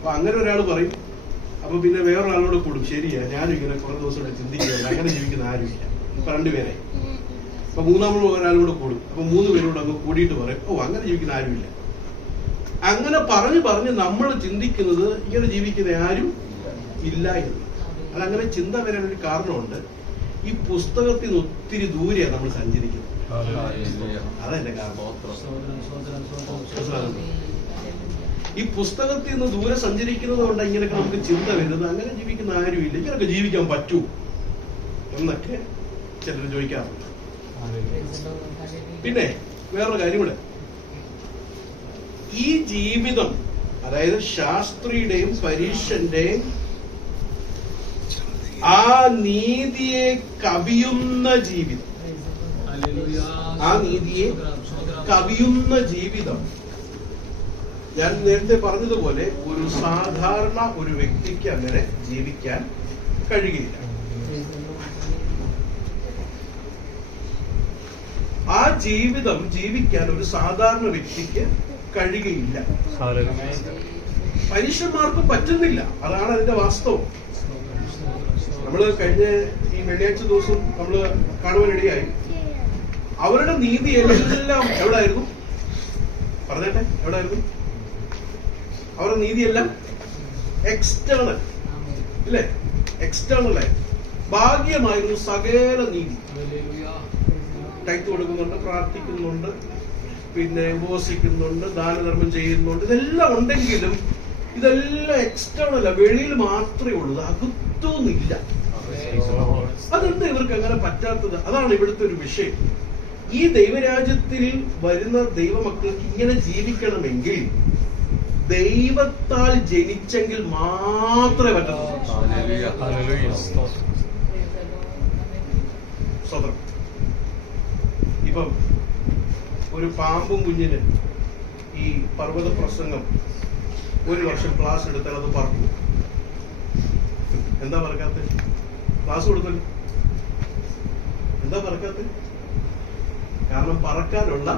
അപ്പൊ അങ്ങനെ ഒരാൾ പറയും. അപ്പൊ പിന്നെ വേറൊരാളോട് കൂടും, ശരിയാ ഞാനും ഇങ്ങനെ കുറെ ദിവസമായിട്ട് ചിന്തിക്കുകയാണ്, അങ്ങനെ ജീവിക്കുന്ന ആരുമില്ല. ഇപ്പൊ 2 പേരെ. അപ്പൊ മൂന്നാമത് ഒരാളോട് കൂടും. അപ്പൊ 3 പേരോട് അങ്ങ് കൂടിയിട്ട് പറയും, ഓ അങ്ങനെ ജീവിക്കുന്ന ആരുമില്ല. അങ്ങനെ പറഞ്ഞ് നമ്മൾ ചിന്തിക്കുന്നത് ഇങ്ങനെ ജീവിക്കുന്ന ആരും ഇല്ല എന്ന്. അതങ്ങനെ ചിന്ത വരാൻ ഒരു കാരണമുണ്ട്. ഈ പുസ്തകത്തിൽ നിന്ന് ഒത്തിരി ദൂരെയാണ് നമ്മൾ സഞ്ചരിക്കുന്നത്. അതെന്റെ കാരണം. ഈ പുസ്തകത്തിൽ നിന്ന് ദൂരെ സഞ്ചരിക്കുന്നത് കൊണ്ട് ഇങ്ങനെയൊക്കെ നമുക്ക് ചിന്ത വരുന്നത്, അങ്ങനെ ജീവിക്കുന്ന ആരുമില്ല, ഇങ്ങനെയൊക്കെ ജീവിക്കാൻ പറ്റൂ എന്നൊക്കെ ചിലർ ചോദിക്കാറുണ്ട്. പിന്നെ വേറൊരു കാര്യം കൂടെ, ഈ ജീവിതം, അതായത് ശാസ്ത്രിയുടെയും പരീക്ഷന്റെയും ആ നീതിയെ കവിയുന്ന ജീവിതം, ആ നീതിയെ കവിയുന്ന ജീവിതം, ഞാൻ നേരത്തെ പറഞ്ഞതുപോലെ ഒരു സാധാരണ ഒരു വ്യക്തിക്ക് അങ്ങനെ ജീവിക്കാൻ കഴിയില്ല. ആ ജീവിതം ജീവിക്കാൻ ഒരു സാധാരണ വ്യക്തിക്ക് കഴിയുകയില്ല. പരീക്ഷന്മാർക്ക് പറ്റുന്നില്ല. അതാണ് അതിന്റെ വാസ്തവം. നമ്മള് കഴിഞ്ഞ ഈ വെള്ളിയാഴ്ച ദിവസം നമ്മള് കാണുവാനിടയായി. അവരുടെ നീതി എല്ലാം എവിടായിരുന്നു? പറഞ്ഞേട്ടെ, എവിടായിരുന്നു? അവരുടെ നീതിയെല്ലാം എക്സ്റ്റേണൽ, ഇല്ലേ? എക്സ്റ്റേണലായി ഭാഗ്യമായിരുന്നു സകല നീതി. ടൈത്ത് കൊടുക്കുന്നുണ്ട്, പ്രാർത്ഥിക്കുന്നുണ്ട്, പിന്നെ ഉപവസിക്കുന്നുണ്ട്, ദാനധർമ്മം ചെയ്യുന്നുണ്ട്. ഇതെല്ലാം ഉണ്ടെങ്കിലും ഇതെല്ലാം എക്സ്റ്റേണല, വെളിയിൽ മാത്രമേ ഉള്ളൂ, അകത്തൊന്നുമില്ല. അതെന്താ ഇവർക്ക് അങ്ങനെ പറ്റാത്തത്? അതാണ് ഇവിടുത്തെ ഒരു വിഷയം. ഈ ദൈവരാജ്യത്തിൽ വരുന്ന ദൈവമക്കൾക്ക് ഇങ്ങനെ ജീവിക്കണമെങ്കിൽ ദൈവത്താൽ ജനിച്ചെങ്കിൽ മാത്രമേ പറ്റത്തുള്ളൂ. സ്വതന്ത്രം. ഇപ്പം ഒരു പാമ്പും കുഞ്ഞിന് ഈ പർവ്വത പ്രസംഗം 1 വർഷം ക്ലാസ് എടുത്താൽ അത് പറക്കും. എന്താ പറക്കാത്ത? ക്ലാസ് കൊടുത്തല്ലോ, എന്താ പറക്കാത്ത? കാരണം പറക്കാനുള്ള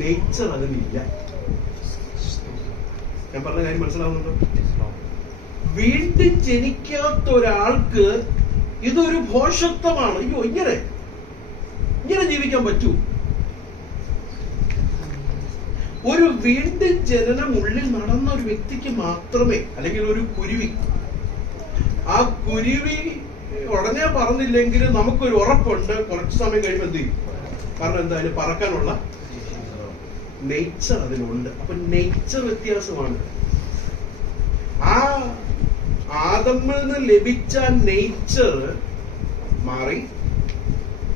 നേച്ചർ അതിനില്ല. ഞാൻ പറഞ്ഞ കാര്യം മനസ്സിലാവുന്നുണ്ടോ? വീണ്ടും ജനിക്കാത്ത ഒരാൾക്ക് ഇതൊരു ഭോഷത്വമാണ്. അയ്യോ, ഇങ്ങനെ ജീവിക്കാൻ പറ്റൂ? ഒരു വീണ്ടും ജനനം ഉള്ളിൽ നടന്ന ഒരു വ്യക്തിക്ക് മാത്രമേ, അല്ലെങ്കിൽ ഒരു കുരുവി, ആ കുരുവി ഉടനെ പറന്നില്ലെങ്കിൽ നമുക്കൊരു ഉറപ്പുണ്ട് കുറച്ച് സമയം കഴിയുമ്പോൾ എന്ത് ചെയ്യും? കാരണം എന്താ, അതിന് പറക്കാനുള്ള നേച്ചർ അതിനുണ്ട്. അപ്പൊ നേച്ചർ വ്യത്യാസമാണ്. ആ ആദമിൽ നിന്ന് ലഭിച്ച നേച്ചർ മാറി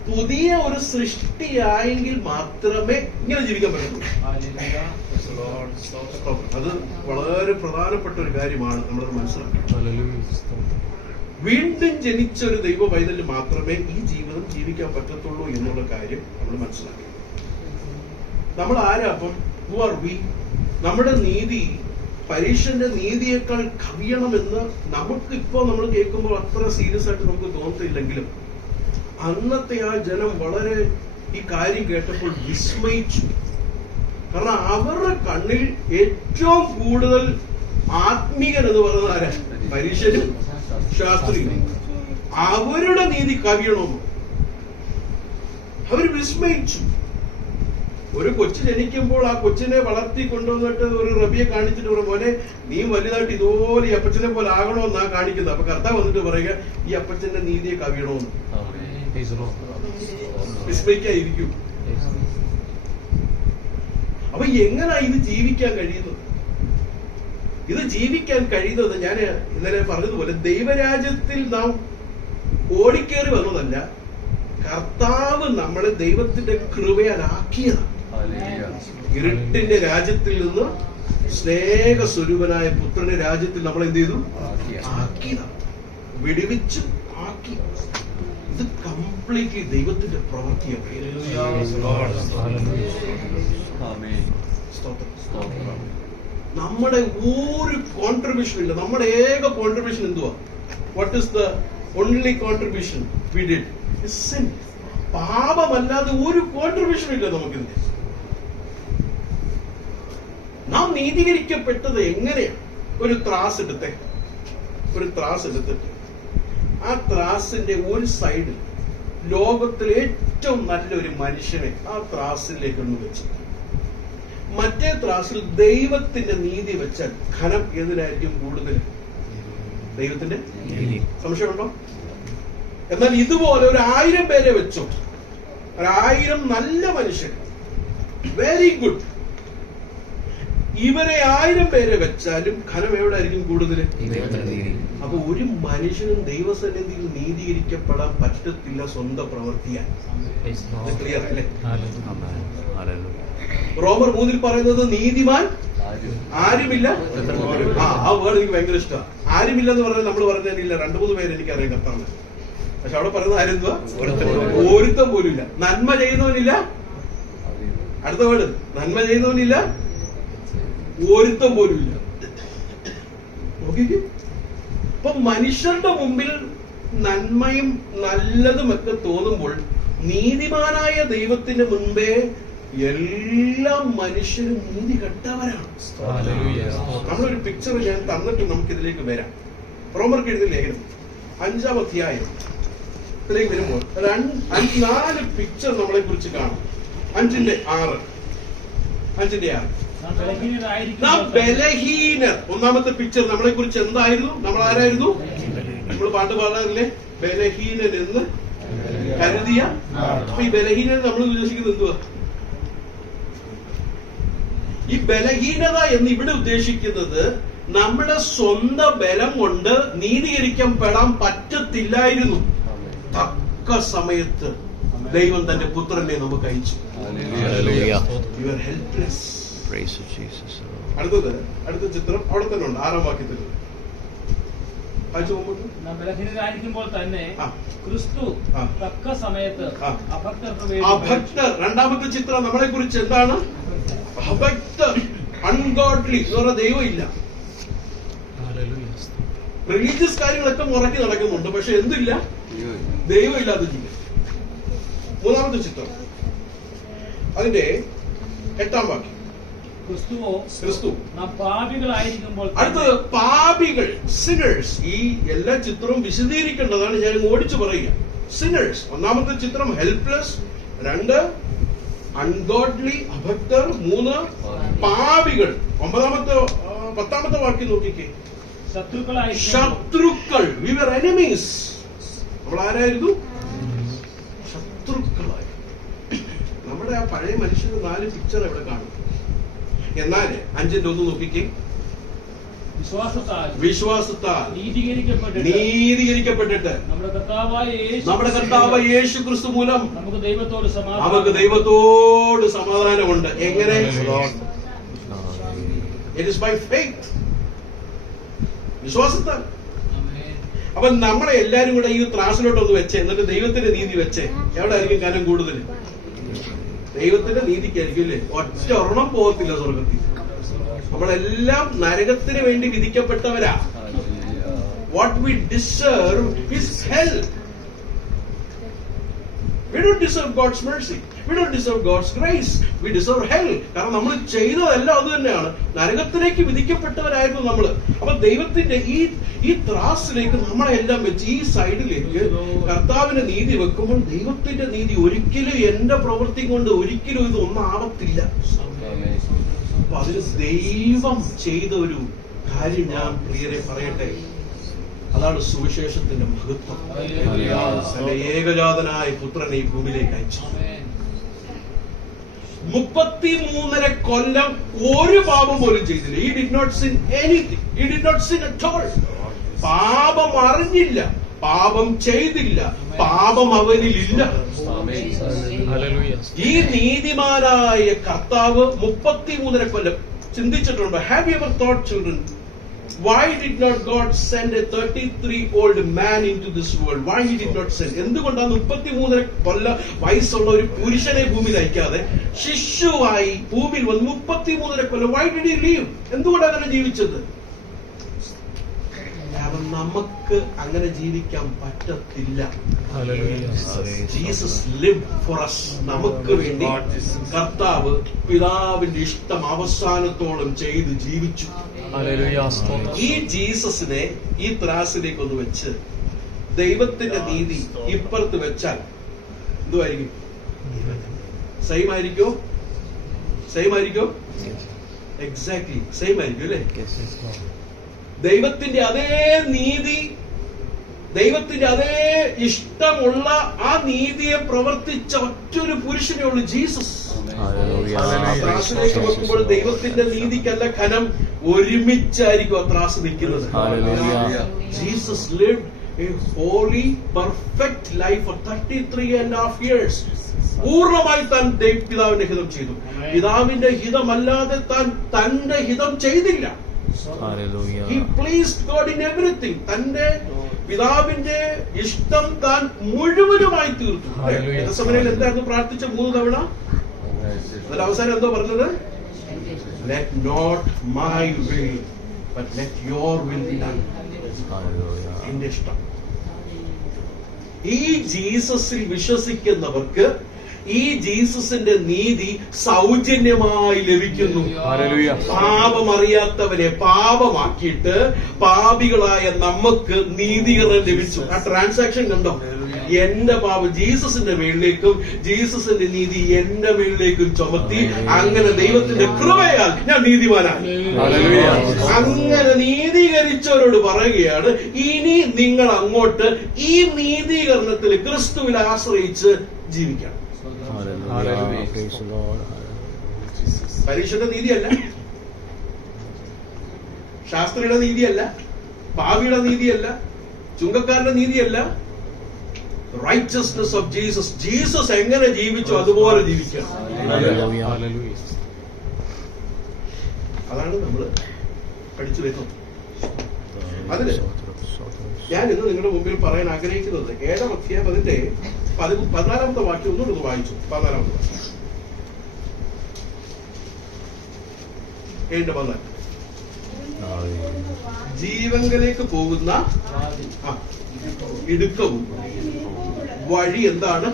പുതിയ ഒരു സൃഷ്ടിയായെങ്കിൽ മാത്രമേ ഇങ്ങനെ ജീവിക്കാൻ പറ്റൂ. അത് വളരെ പ്രധാനപ്പെട്ട ഒരു കാര്യമാണ്, നമ്മളത് മനസ്സിലാക്കണം. വീണ്ടും ജനിച്ച ഒരു ദൈവ പൈതലിന് മാത്രമേ ഈ ജീവിതം ജീവിക്കാൻ പറ്റത്തുള്ളൂ എന്നുള്ള കാര്യം നമ്മൾ മനസ്സിലാക്കി. നമ്മൾ ആരാ അപ്പം? Who are we? നമ്മുടെ നീതി പരീക്ഷന്റെ നീതിയേക്കാൾ കവിയണമെന്ന് നമുക്ക് ഇപ്പോ നമ്മൾ കേൾക്കുമ്പോൾ അത്ര സീരിയസ് ആയിട്ട് നമുക്ക് തോന്നത്തില്ലെങ്കിലും അന്നത്തെ ആ ജനം വളരെ ഈ കാര്യം കേട്ടപ്പോൾ വിസ്മയിച്ചു. കാരണം അവരുടെ കണ്ണിൽ ഏറ്റവും കൂടുതൽ ആത്മീകൻ എന്ന് പറയുന്നത് ആരാ? പരീക്ഷനും ശാസ്ത്രിയും. അവരുടെ നീതി കവിയണമെന്ന് അവർ വിസ്മയിച്ചു. ഒരു കൊച്ചു ജനിക്കുമ്പോൾ ആ കൊച്ചിനെ വളർത്തി കൊണ്ടുവന്നിട്ട് ഒരു റബിയെ കാണിച്ചിട്ട് പറയും, മോനെ നീ വലുതായിട്ട് ഇതുപോലെ ഈ അപ്പച്ചനെ പോലെ ആകണമെന്നാ കാണിക്കുന്നത്. അപ്പൊ കർത്താവ് വന്നിട്ട് പറയുക, ഈ അപ്പച്ചന്റെ നീതിയെ കവിയണമെന്ന്. വിസ്മയിക്കാതിരിക്കും. അപ്പൊ എങ്ങനാ ഇത് ജീവിക്കാൻ കഴിയുന്നത്? ഇത് ജീവിക്കാൻ കഴിയുന്നത് ഞാൻ ഇന്നലെ പറഞ്ഞതുപോലെ ദൈവരാജ്യത്തിൽ നാം ഓടിക്കേറി വന്നതല്ല, കർത്താവ് നമ്മളെ ദൈവത്തിന്റെ കൃപയാലാക്കിയതാണ്. ഇരുട്ടിന്റെ രാജ്യത്തിൽ നിന്ന് സ്നേഹ സ്വരൂപനായ പുത്രന്റെ രാജ്യത്തിൽ നമ്മൾ എന്ത് ചെയ്തു? ആക്കിയതാണ്. വിടുവിച്ചു ആക്കി. ഇത് കംപ്ലീറ്റ്ലി ദൈവത്തിന്റെ പ്രവൃത്തിയാണ്. നമ്മുടെ ഒരു കോൺട്രിബ്യൂഷൻ ഇല്ല. നമ്മുടെ ഏക കോൺട്രിബ്യൂഷൻ എന്തുവാ? What is the only contribution we did? Sin. പാപമല്ലാതെ ഒരു കോൺട്രിബ്യൂഷൻ ഇല്ല നമുക്കിന്ന്. നാം നീതീകരിക്കപ്പെട്ടത് എങ്ങനെയാണ്? ഒരു ത്രാസ് എടുത്തിട്ട് ആ ത്രാസിന്റെ ഒരു സൈഡിൽ ലോകത്തിലെ ഏറ്റവും നല്ലൊരു മനുഷ്യനെ ആ ത്രാസിലേക്കൊന്ന് വെച്ച് മറ്റേ ത്രാസിൽ ദൈവത്തിന്റെ നീതി വെച്ചാൽ ഘനം ഏതിനായിരിക്കും കൂടുതൽ? ദൈവത്തിന്റെ. സംശയമുണ്ടോ? എന്നാൽ ഇതുപോലെ 1000 പേരെ വെച്ചോ, 1000 നല്ല മനുഷ്യർ, വെരി ഗുഡ്, ഇവരെ 1000 പേരെ വെച്ചാലും ഘനം എവിടെ ആയിരിക്കും കൂടുതൽ? അപ്പൊ ഒരു മനുഷ്യനും ദൈവസന്നിധിയിൽ നീതീകരിക്കപ്പെടാൻ പറ്റത്തില്ല സ്വന്തം പ്രവർത്തിയാൽ. ക്ലിയർ അല്ലേ? റോമർ 3 പറയുന്നത് നീതിമാൻ ആരുമില്ല. ആ വേർഡ് എനിക്ക് ഭയങ്കര ഇഷ്ടമാണ്. ആരുമില്ല എന്ന് പറഞ്ഞാൽ നമ്മൾ പറഞ്ഞില്ല 2-3 പേര് എനിക്കറിയാം കത്താണ്. പക്ഷെ അവിടെ പറയുന്നത് ആരെന്തുവാ? ഒരുത്തം പോലും ഇല്ല. നന്മ ചെയ്യുന്നവനില്ല. അടുത്ത വേർഡ്, നന്മ ചെയ്യുന്നവനില്ല, ഒരുത്തം പോലും ഇല്ല. നോക്കിക്കേ, ഇപ്പൊ മനുഷ്യരുടെ മുമ്പിൽ നന്മയും നല്ലതുമൊക്കെ തോന്നുമ്പോൾ നീതിമാനായ ദൈവത്തിന്റെ മുൻപേ എല്ലാ മനുഷ്യരും നീതി കെട്ടവരാണ്. നമ്മളൊരു പിക്ചർ ഞാൻ തന്നിട്ട് നമുക്ക് ഇതിലേക്ക് വരാം. റോമർക്ക് എഴുതിയ ലേഖനം 5-ാം അധ്യായം ഇതിലേക്ക് വരുമ്പോൾ 4 പിക്ചർ നമ്മളെ കുറിച്ച് കാണാം. 5:6 നാം ബലഹീനർ. ഒന്നാമത്തെ പിക്ചർ നമ്മളെ കുറിച്ച് എന്തായിരുന്നു? നമ്മൾ ആരായിരുന്നു? നമ്മൾ പാട്ട് പാടാറില്ലേ? ബലഹീനൻ എന്ന് കരുതിയ. അപ്പൊ ഈ ബലഹീനൻ നമ്മൾ ഉദ്ദേശിക്കുന്നത് എന്തുവാ? ഈ ബലഹീനത എന്ന് ഇവിടെ ഉദ്ദേശിക്കുന്നത് നമ്മുടെ സ്വന്തം ബലം കൊണ്ട് നീതീകരിക്കപ്പെടാൻ പറ്റത്തില്ലായിരുന്നു. തക്ക സമയത്ത് ദൈവം തന്റെ പുത്രനെ നമുക്ക് അയച്ചു. You are helpless. അടുത്ത ചിത്രം അവിടെ തന്നെ ഉണ്ട്, 6-ാം വാക്യത്തിൽ. ബലഹീനരായിരിക്കുമ്പോൾ തന്നെ ക്രിസ്തു തക്ക സമയത്ത് അഭക്തർ. രണ്ടാമത്തെ ചിത്രം നമ്മളെ കുറിച്ച് എന്താണ്? അഭക്തർ, അൺഗോഡ്ലി എന്ന് പറഞ്ഞ ദൈവം ഇല്ല. റിലീജിയസ് കാര്യങ്ങളൊക്കെ മുറക്കി നടക്കുന്നുണ്ട്, പക്ഷെ എന്തില്ല? ദൈവം ഇല്ലാതെ ജീവിതം. 3-ാമത്തെ ചിത്രം അതിന്റെ 8-ാം വാക്യം. ക്രിസ്തു അടുത്തത് പാപികൾ, സിന്നേഴ്സ്. ഈ എല്ലാ ചിത്രവും വിശദീകരിക്കേണ്ടതാണ്, ഞാൻ ഓടിച്ചു പറയുക. സിന്നേഴ്സ്. ഒന്നാമത്തെ ചിത്രം ഹെൽപ്ലെസ്, 2 അൺഗോഡ്ലി അഭക്തർ, 3 പാപികൾ. 10-ാമത്തെ വാക്യം നോക്കിക്കേ. ശത്രുക്കൾ. We were enemies. നമ്മൾ ആരായിരുന്നു? ശത്രുക്കളായി. നമ്മുടെ ആ പഴയ മനുഷ്യന്റെ 4 പിക്ചർ എവിടെ കാണും? എന്നാൽ 5-1 നോക്കിക്കേ. വിശ്വാസത്താൽ നീതീകരിക്കപ്പെട്ടിട്ട് നമ്മുടെ കർത്താവായ യേശു ക്രിസ്തു മൂലം നമുക്ക് ദൈവത്തോട് സമാധാനമുണ്ട്. എങ്ങനെ? It is by faith. വിശ്വാസത്താൽ. അപ്പൊ നമ്മളെ എല്ലാരും കൂടെ ഈ ത്രാസിലോട്ടൊന്ന് വെച്ചേ, എന്നിട്ട് ദൈവത്തിന്റെ നീതി വെച്ചേ, എവിടെ ആയിരിക്കും കാലം കൂടുതൽ? ദൈവത്തിന്റെ നീതിക്കായിരിക്കും അല്ലേ? ഒറ്റ ഒരെണ്ണം പോകത്തില്ല സ്വർഗത്തിൽ. നമ്മളെല്ലാം നരകത്തിന് വേണ്ടി വിധിക്കപ്പെട്ടവരാ. What we deserve is hell. We don't deserve God's mercy. We don't deserve God's grace. We deserve hell. കാരണം നമ്മൾ ചെയ്തതെല്ലാം അത് തന്നെയാണ്. നരകത്തിലേക്ക് വിധിക്കപ്പെട്ടവരായിരുന്നു നമ്മൾ. അപ്പൊ ദൈവത്തിന്റെ ഈ ത്രാസിലേക്ക് നമ്മളെല്ലാം വെച്ച് ഈ സൈഡിലേക്ക് കർത്താവിന്റെ നീതി വെക്കുമ്പോൾ ദൈവത്തിന്റെ നീതി ഒരിക്കലും എന്റെ പ്രവൃത്തി കൊണ്ട് ഒരിക്കലും ഇത് ഒന്നും ആവത്തില്ല. അപ്പൊ അതിന് ദൈവം ചെയ്ത ഒരു കാര്യം ഞാൻ പ്രിയരെ പറയട്ടെ. അതാണ് സുവിശേഷത്തിന്റെ മഹത്വം. തന്റെ ഏകജാതനായ പുത്രനെ ഈ ഭൂമിയിലേക്ക് അയച്ചു. 33 കൊല്ലം ഒരു പാപം പോലും ചെയ്തില്ല. He did not sin anything. He did not sin at all. പാപം അറിഞ്ഞില്ല, പാപം ചെയ്തില്ല, പാപം അവനിലില്ല. ഈ നീതിമാനായ കർത്താവ് 33 കൊല്ലം ചിന്തിച്ചിട്ടുണ്ട്. Have you ever thought, children, why did not God send a 33-year-old man into this world? Why he did not send? എന്തുകൊണ്ടാണ് 33 കൊല്ലം വയസ്സുള്ള ഒരു പുരുഷനെ ഭൂമിയിൽ അയക്കാതെ ശിശുവായി ഭൂമിയിൽ വന്ന് 33 കൊല്ലം? Why did he leave? എന്തുകൊണ്ടാണ് അങ്ങനെ ജീവിച്ചത്? കാരണം നമുക്ക് അങ്ങനെ ജീവിക്കാൻ പറ്റത്തില്ല. Jesus live four us. നമുക്ക് വേണ്ടി കർത്താവ് പിതാവിന്റെ ഇഷ്ടം അവസാനത്തോളം ചെയ്ത് ജീവിച്ചു. ഈ ജീസസിനെ ഈ ത്രാസിലേക്ക് ഒന്ന് വെച്ച് ദൈവത്തിന്റെ നീതി ഇപ്പുറത്ത് വെച്ചാൽ എന്തുമായിരിക്കും? സെയിം ആയിരിക്കോ? സെയിം ആയിരിക്കോ? എക്സാക്ട്ലി സെയിം ആയിരിക്കും അല്ലേ? ദൈവത്തിന്റെ അതേ നീതി, ദൈവത്തിന്റെ അതേ ഇഷ്ടമുള്ള ആ നീതിയെ പ്രവർത്തിച്ച ഒറ്റൊരു പുരുഷനേ ഉള്ളൂ, ജീസസ്. ത്രാസിലേക്ക് വെക്കുമ്പോൾ ദൈവത്തിന്റെ നീതിക്കല്ല ഘനം, ഒരുമിച്ചായിരിക്കും ആ ത്രാസ് നിൽക്കുന്നത്. Jesus lived a holy, perfect life for 33.5 years. പൂർണ്ണമായി താൻ പിതാവിന്റെ ഹിതം ചെയ്തു. പിതാവിന്റെ ഹിതമല്ലാതെ താൻ തന്റെ ഹിതം ചെയ്തില്ല. He pleased God in everything. തന്റെ പിതാവിന്റെ ഇഷ്ടം താൻ മുഴുവനുമായി തീർത്തു. സമയം എന്തായിരുന്നു പ്രാർത്ഥിച്ച 3 തവണ? അതിൽ അവസാനം എന്തോ പറഞ്ഞത്? Let not my will but let your will be done. എന്റെ ഇഷ്ടം. ഈ ജീസസിൽ വിശ്വസിക്കുന്നവർക്ക് ഈ ജീസസിന്റെ നീതി സൗജന്യമായി ലഭിക്കുന്നു. പാപം അറിയാത്തവരെ പാപമാക്കിയിട്ട് പാപികളായ നമുക്ക് നീതീകരണം ലഭിച്ചു. ആ ട്രാൻസാക്ഷൻ കണ്ടോ? എന്റെ പാപം ജീസസിന്റെ മേളിലേക്കും ജീസസിന്റെ നീതി എന്റെ മേളിലേക്കും ചുമത്തി, അങ്ങനെ ദൈവത്തിന്റെ കൃപയാൽ ഞാൻ നീതിമാനായി. അങ്ങനെ നീതീകരിച്ചവരോട് പറയുകയാണ്, ഇനി നിങ്ങൾ അങ്ങോട്ട് ഈ നീതീകരണത്തിൽ ക്രിസ്തുവിൽ ആശ്രയിച്ച് ജീവിക്കണം. പരീക്ഷയുടെ നീതിയല്ല, ശാസ്ത്രിയുടെ നീതിയല്ല, പാപിയുടെ നീതിയല്ല, ചുങ്കക്കാരുടെ നീതിയല്ല. Righteousness of Jesus. ജീസസ് എങ്ങനെ ജീവിച്ചു അതുപോലെ ജീവിക്കണം. അതാണ് നമ്മൾ പഠിച്ചു വരുന്നത്. അതിന് ഞാൻ ഇന്ന് നിങ്ങളുടെ മുമ്പിൽ പറയാൻ ആഗ്രഹിക്കുന്നത് 7-ാം അധ്യായം അതിന്റെ 14-ാമത്തെ വാക്യം ഒന്നുകൂടെ വായിച്ചു. 14-ാമത്തെ വാക്യം 7:14. ജീവങ്കലേക്ക് പോകുന്ന ഇടുക്കവും വഴി എന്താണ്?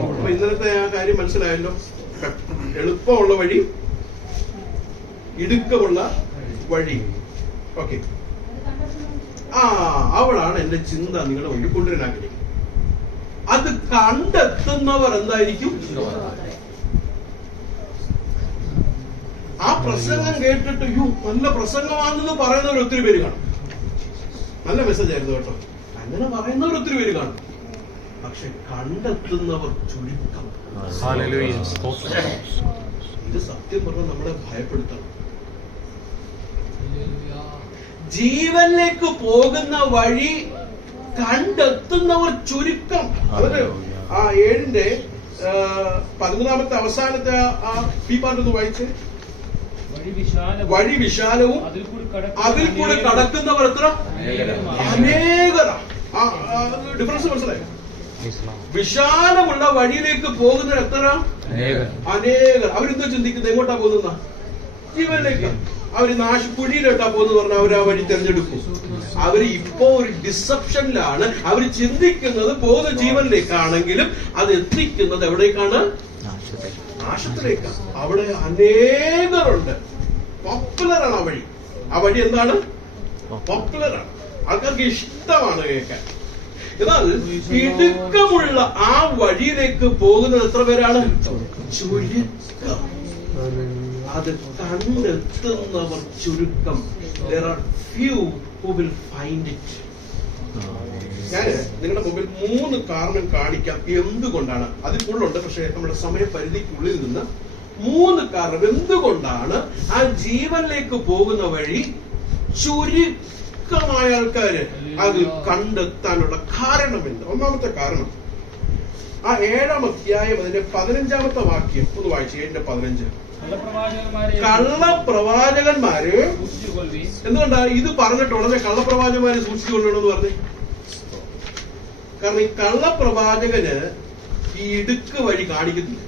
അപ്പൊ ഇന്നലത്തെ ആ കാര്യം മനസ്സിലായല്ലോ. എളുപ്പമുള്ള വഴി, ഇടുക്കമുള്ള വഴി. ഓക്കെ, അവളാണ് എന്റെ ചിന്ത നിങ്ങളുടെ മുന്നിൽ കൊണ്ടുവരാൻ ആഗ്രഹിക്കുന്നത്. അത് കണ്ടെത്തുന്നവർ എന്തായിരിക്കും? ആ പ്രസംഗം കേട്ടിട്ട് നല്ല പ്രസംഗമാണെന്ന് പറയുന്നവർ ഒത്തിരി പേര് കാണും. നല്ല മെസ്സേജ് ആയിരുന്നു കേട്ടോ, അങ്ങനെ പറയുന്നവർ ഒത്തിരി പേര് കാണും. പക്ഷെ കണ്ടെത്തുന്നവർ ചുരുക്കം. ഇത് സത്യം പറഞ്ഞാൽ നമ്മളെ ഭയപ്പെടുത്തണം. ജീവനിലേക്ക് പോകുന്ന വഴി കണ്ടെത്തുന്നവർ ചുരുക്കം. അതിന് ആ 7-ന്റെ 13-ാമത്തെ അവസാനത്തെ ആ ഈ പാട്ടൊന്ന് വായിച്ച്. വഴി വിശാലവും അതിൽ കൂടെ കടക്കുന്നവർ എത്ര? അനേകരാ. ഡിഫറൻസ് മനസ്സിലായോ? വിശാലമുള്ള വഴിയിലേക്ക് പോകുന്ന എത്ര? അനേകർ. അവരെന്തോ ചിന്തിക്കുന്നത്? എങ്ങോട്ടാ പോകുന്ന? ജീവനിലേക്ക്. അവര് കുഴിയിലോട്ടാ പോകുന്നത് പറഞ്ഞാൽ അവർ ആ വഴി തിരഞ്ഞെടുക്കും. അവര് ഇപ്പോ ഒരു ഡിസപ്ഷനിലാണ്. അവര് ചിന്തിക്കുന്നത് പോകുന്ന ജീവനിലേക്കാണെങ്കിലും അത് എത്തിക്കുന്നത് എവിടേക്കാണ്? നാശത്തിലേക്കാണ്. അവിടെ അനേകരുണ്ട്. പോപ്പുലറാണ് ആ വഴി. ആ വഴി എന്താണ്? പോപ്പുലറാണ്. ആൾക്കാർക്ക് ഇഷ്ടമാണ് കേൾക്കാൻ. എന്നാൽ ഇടുക്കമുള്ള ആ വഴിയിലേക്ക് പോകുന്നത് എത്ര പേരാണ്? ചുരുക്കം. അത് കണ്ടെത്തുന്നവർ ചുരുക്കം. There are few who will find it. ഞാൻ നിങ്ങളുടെ മുമ്പിൽ 3 കാരണം കാണിക്കാം എന്തുകൊണ്ടാണ്. അതിൽ കൂടുതലുണ്ട്, പക്ഷെ നമ്മുടെ സമയപരിധിക്കുള്ളിൽ നിന്ന് 3 കാരണം എന്തുകൊണ്ടാണ് ആ ജീവനിലേക്ക് പോകുന്ന വഴി ചുരുക്കമായ ആൾക്കാര് അത് കണ്ടെത്താനുള്ള കാരണമെന്ത്? ഒന്നാമത്തെ കാരണം ആ 7-ാം അധ്യായം അതിന്റെ 15-ാമത്തെ വാക്യം ഒന്ന് വായിച്ചു. 7:15. കള്ളപ്രവാചകന്മാര് എന്തുകൊണ്ടാ ഇത് പറഞ്ഞിട്ട് ഉടനെ കള്ളപ്രവാചകന്മാരെ സൂക്ഷിച്ചുകൊള്ളണമെന്ന് പറഞ്ഞു? കാരണം ഈ കള്ളപ്രവാചകന് ഈ ഇടുക്ക് വഴി കാണിക്കത്തില്ല.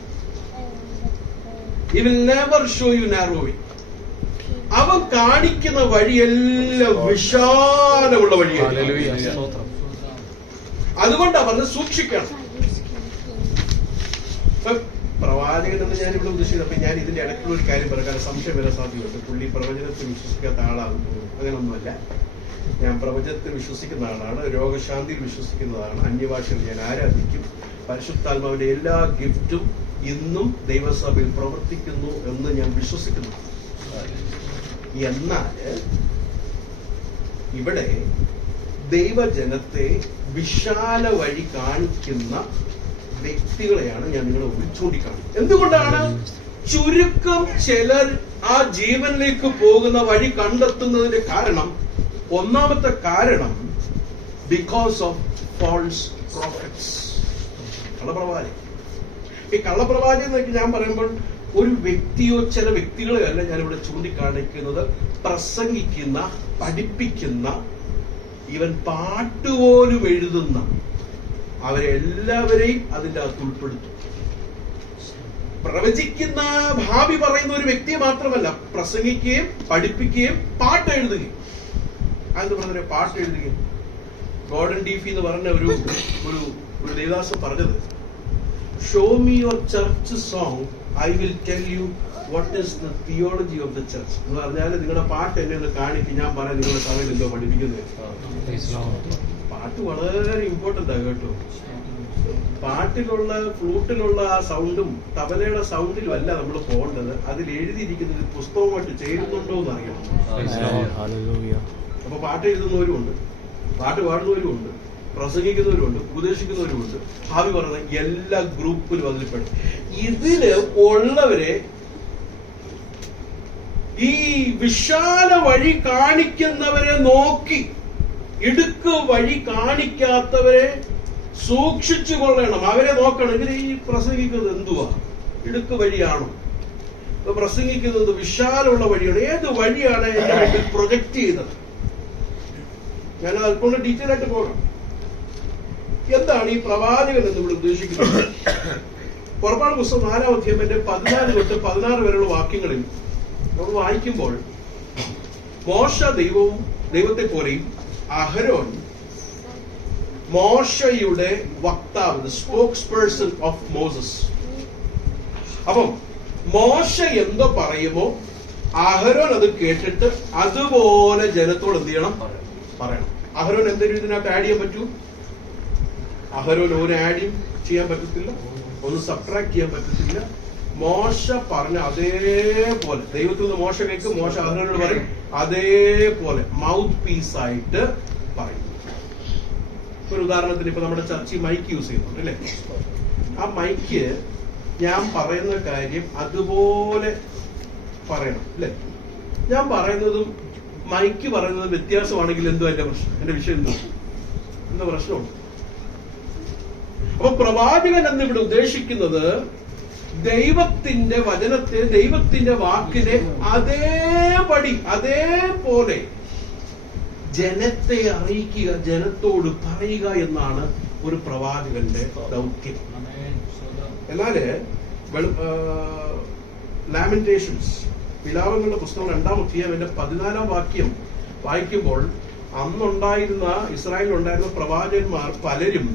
He will never show you narrow way. അവ അവൻ കാണിക്കുന്ന വഴിയെല്ലാം വിശാലമുള്ള വഴിയാണ്. അതുകൊണ്ടാ പറഞ്ഞ് സൂക്ഷിക്കണം. പ്രവാചകൻ എന്ന് ഞാൻ ഇവിടെ ഉദ്ദേശിക്കുന്നത്, അപ്പൊ ഞാൻ ഇതിന്റെ ഇടയ്ക്കുള്ള ഒരു കാര്യം പറയാൻ സംശയം വരാൻ സാധ്യതയുണ്ട്. പുള്ളി പ്രവചനത്തിൽ വിശ്വസിക്കാത്ത ആളാണെന്ന് തോന്നുന്നു. അങ്ങനൊന്നുമല്ല. ഞാൻ പ്രവചനത്തിൽ വിശ്വസിക്കുന്ന ആളാണ്, രോഗശാന്തിയിൽ വിശ്വസിക്കുന്നതാണ്, അന്യഭാഷയിൽ ഞാൻ ആരാധിക്കും, പരിശുദ്ധാത്മാവിന്റെ എല്ലാ ഗിഫ്റ്റും ഇന്നും ദൈവസഭയിൽ പ്രവർത്തിക്കുന്നു എന്ന് ഞാൻ വിശ്വസിക്കുന്നു. എന്നാൽ ഇവിടെ ദൈവജനത്തെ വിശാല വഴി കാണിക്കുന്ന വ്യക്തികളെയാണ് ഞാൻ നിങ്ങളെ ചൂണ്ടിക്കാണിക്കുന്നത്. എന്തുകൊണ്ടാണ്? ചുരുക്കം ചിലർ ആ ജീവനിലേക്ക് പോകുന്ന വഴി കണ്ടെത്തുന്നതിന്റെ കാരണം, ഒന്നാമത്തെ കാരണം ബിക്കോസ് ഓഫ് ഫാൾസ് പ്രോഫറ്റ്സ്, കള്ളപ്രവാചകൻ. ഈ കള്ളപ്രവാചകൻ എന്നൊക്കെ ഞാൻ പറയുമ്പോൾ ഒരു വ്യക്തിയോ ചില വ്യക്തികളെ അല്ല ഞാനിവിടെ ചൂണ്ടിക്കാണിക്കുന്നത്. പ്രസംഗിക്കുന്ന, പഠിപ്പിക്കുന്ന, ഇവൻ പാട്ടുപോലും എഴുതുന്ന അവരെല്ലാവരെയും അതിൻ്റെ അകത്ത് ഉൾപ്പെടുത്തും. പ്രവചിക്കുന്ന, ഭാവി പറയുന്ന ഒരു വ്യക്തിയെ മാത്രമല്ല, പ്രസംഗിക്കുകയും പഠിപ്പിക്കുകയും പാട്ട് എഴുതുകയും. അതെന്ന് പറഞ്ഞ പാട്ട് എഴുതുകയും. ഗോർഡൻ ഡീഫി എന്ന് പറഞ്ഞ ഒരു ദേവദാസൻ പറഞ്ഞത്, show me your church song, I will tell you what is the theology of the church. എന്ന് പറഞ്ഞാൽ നിങ്ങളുടെ പാട്ട് എന്നെ ഒന്ന് കാണിക്കും, ഞാൻ പറയാം നിങ്ങളുടെ സഭയിൽ എന്തോ പഠിപ്പിക്കുന്നത്. പാട്ട് വളരെ ഇമ്പോർട്ടന്റ് ആണ് കേട്ടോ. പാട്ടിലുള്ള, ഫ്ലൂട്ടിലുള്ള ആ സൗണ്ടും തബലയുടെ സൗണ്ടിലും അല്ല നമ്മൾ പോകേണ്ടത്. അതിൽ എഴുതിയിരിക്കുന്നത് പുസ്തകമായിട്ട് ചേരുന്നുണ്ടോ എന്ന് അറിയണം. അപ്പൊ പാട്ട് എഴുതുന്നവരുമുണ്ട്, പാട്ട് പാടുന്നവരുമുണ്ട്, പ്രസംഗിക്കുന്നവരുമുണ്ട്, ഉപദേശിക്കുന്നവരുമുണ്ട്, ഭാവി പറയുന്ന എല്ലാ ഗ്രൂപ്പിലും അതിൽ പെടും. ഇതില് ഉള്ളവരെ, ഈ വിശാല വഴി കാണിക്കുന്നവരെ നോക്കി ഇടുക്ക് വഴി കാണിക്കാത്തവരെ സൂക്ഷിച്ചു കൊള്ളണം. അവരെ നോക്കണം. ഇവര് ഈ പ്രസംഗിക്കുന്നത് എന്തുവാ? ഇടുക്ക് വഴിയാണോ? പ്രസംഗിക്കുന്നത് വിശാലമുള്ള വഴിയാണ്. ഏത് വഴിയാണ് എന്റെ മുമ്പിൽ പ്രൊജക്ട് ചെയ്തത്? ഞാൻ അല്പം ഡീറ്റെയിൽ ആയിട്ട് പോകാം. എന്താണ് ഈ പ്രവാചകൻ എന്ന് ഇവിടെ ഉദ്ദേശിക്കുന്നത്? പുറപ്പാട് പുസ്തകം 4-ാം അധ്യായത്തിന്റെ 14 തൊട്ട് 16 വരെയുള്ള വാക്യങ്ങളിൽ നമ്മൾ വായിക്കുമ്പോൾ, മോശ ദൈവത്തെ പോലെയും അഹരോൻ മോശയുടെ വക്താവ്, സ്പോക്സ് പേഴ്സൺ ഓഫ് മോസസ്. അപ്പം മോശ എന്തോ പറയുമോ അഹരോൻ അത് കേട്ടിട്ട് അതുപോലെ ജനത്തോട് എന്ത് ചെയ്യണം? പറയണം. അഹരോൻ എന്തെങ്കിലും ഇതിനകത്ത് ആഡ് ചെയ്യാൻ പറ്റൂ? അഹരോൻ ഒരു ആഡും ചെയ്യാൻ പറ്റത്തില്ല, ഒന്ന് സബ്ട്രാക്ട് ചെയ്യാൻ പറ്റത്തില്ല. മോശ പറഞ്ഞ അതേപോലെ ദൈവത്തിൽ നിന്ന് മോശ കേൾക്കും, മോശ അഹരോനോട് പറയും, അതേപോലെ മൗത്ത് പീസ് ആയിട്ട് പറയും. ഒരു ഉദാഹരണത്തിന് ഇപ്പൊ നമ്മുടെ ചർച്ചിൽ മൈക്ക് യൂസ് ചെയ്യുന്നുണ്ട് അല്ലെ? ആ മൈക്ക് ഞാൻ പറയുന്ന കാര്യം അതുപോലെ പറയണം അല്ലെ? ഞാൻ പറയുന്നതും മൈക്ക് പറയുന്നത് വ്യത്യാസമാണെങ്കിൽ എന്തോ എന്റെ പ്രശ്നം, എന്റെ വിഷയം എന്താ പ്രശ്നമുണ്ട്? അപ്പൊ പ്രവാചകൻ എന്നിവിടെ ഉദ്ദേശിക്കുന്നത് ദൈവത്തിന്റെ വചനത്തെ, ദൈവത്തിന്റെ വാക്കിനെ അതേപടി, അതേപോലെ ജനത്തെ അറിയിക്കുക, ജനത്തോട് പറയുക എന്നാണ് ഒരു പ്രവാചകന്റെ ദൗത്യം. എന്നാല് ലാമെന്റേഷൻസ്, വിലാപങ്ങളുടെ പുസ്തകം 2-ാം അധ്യായത്തിന്റെ 14-ാം വാക്യം വായിക്കുമ്പോൾ, അന്നുണ്ടായിരുന്ന ഇസ്രായേലിലുണ്ടായിരുന്ന പ്രവാചകന്മാർ പലരും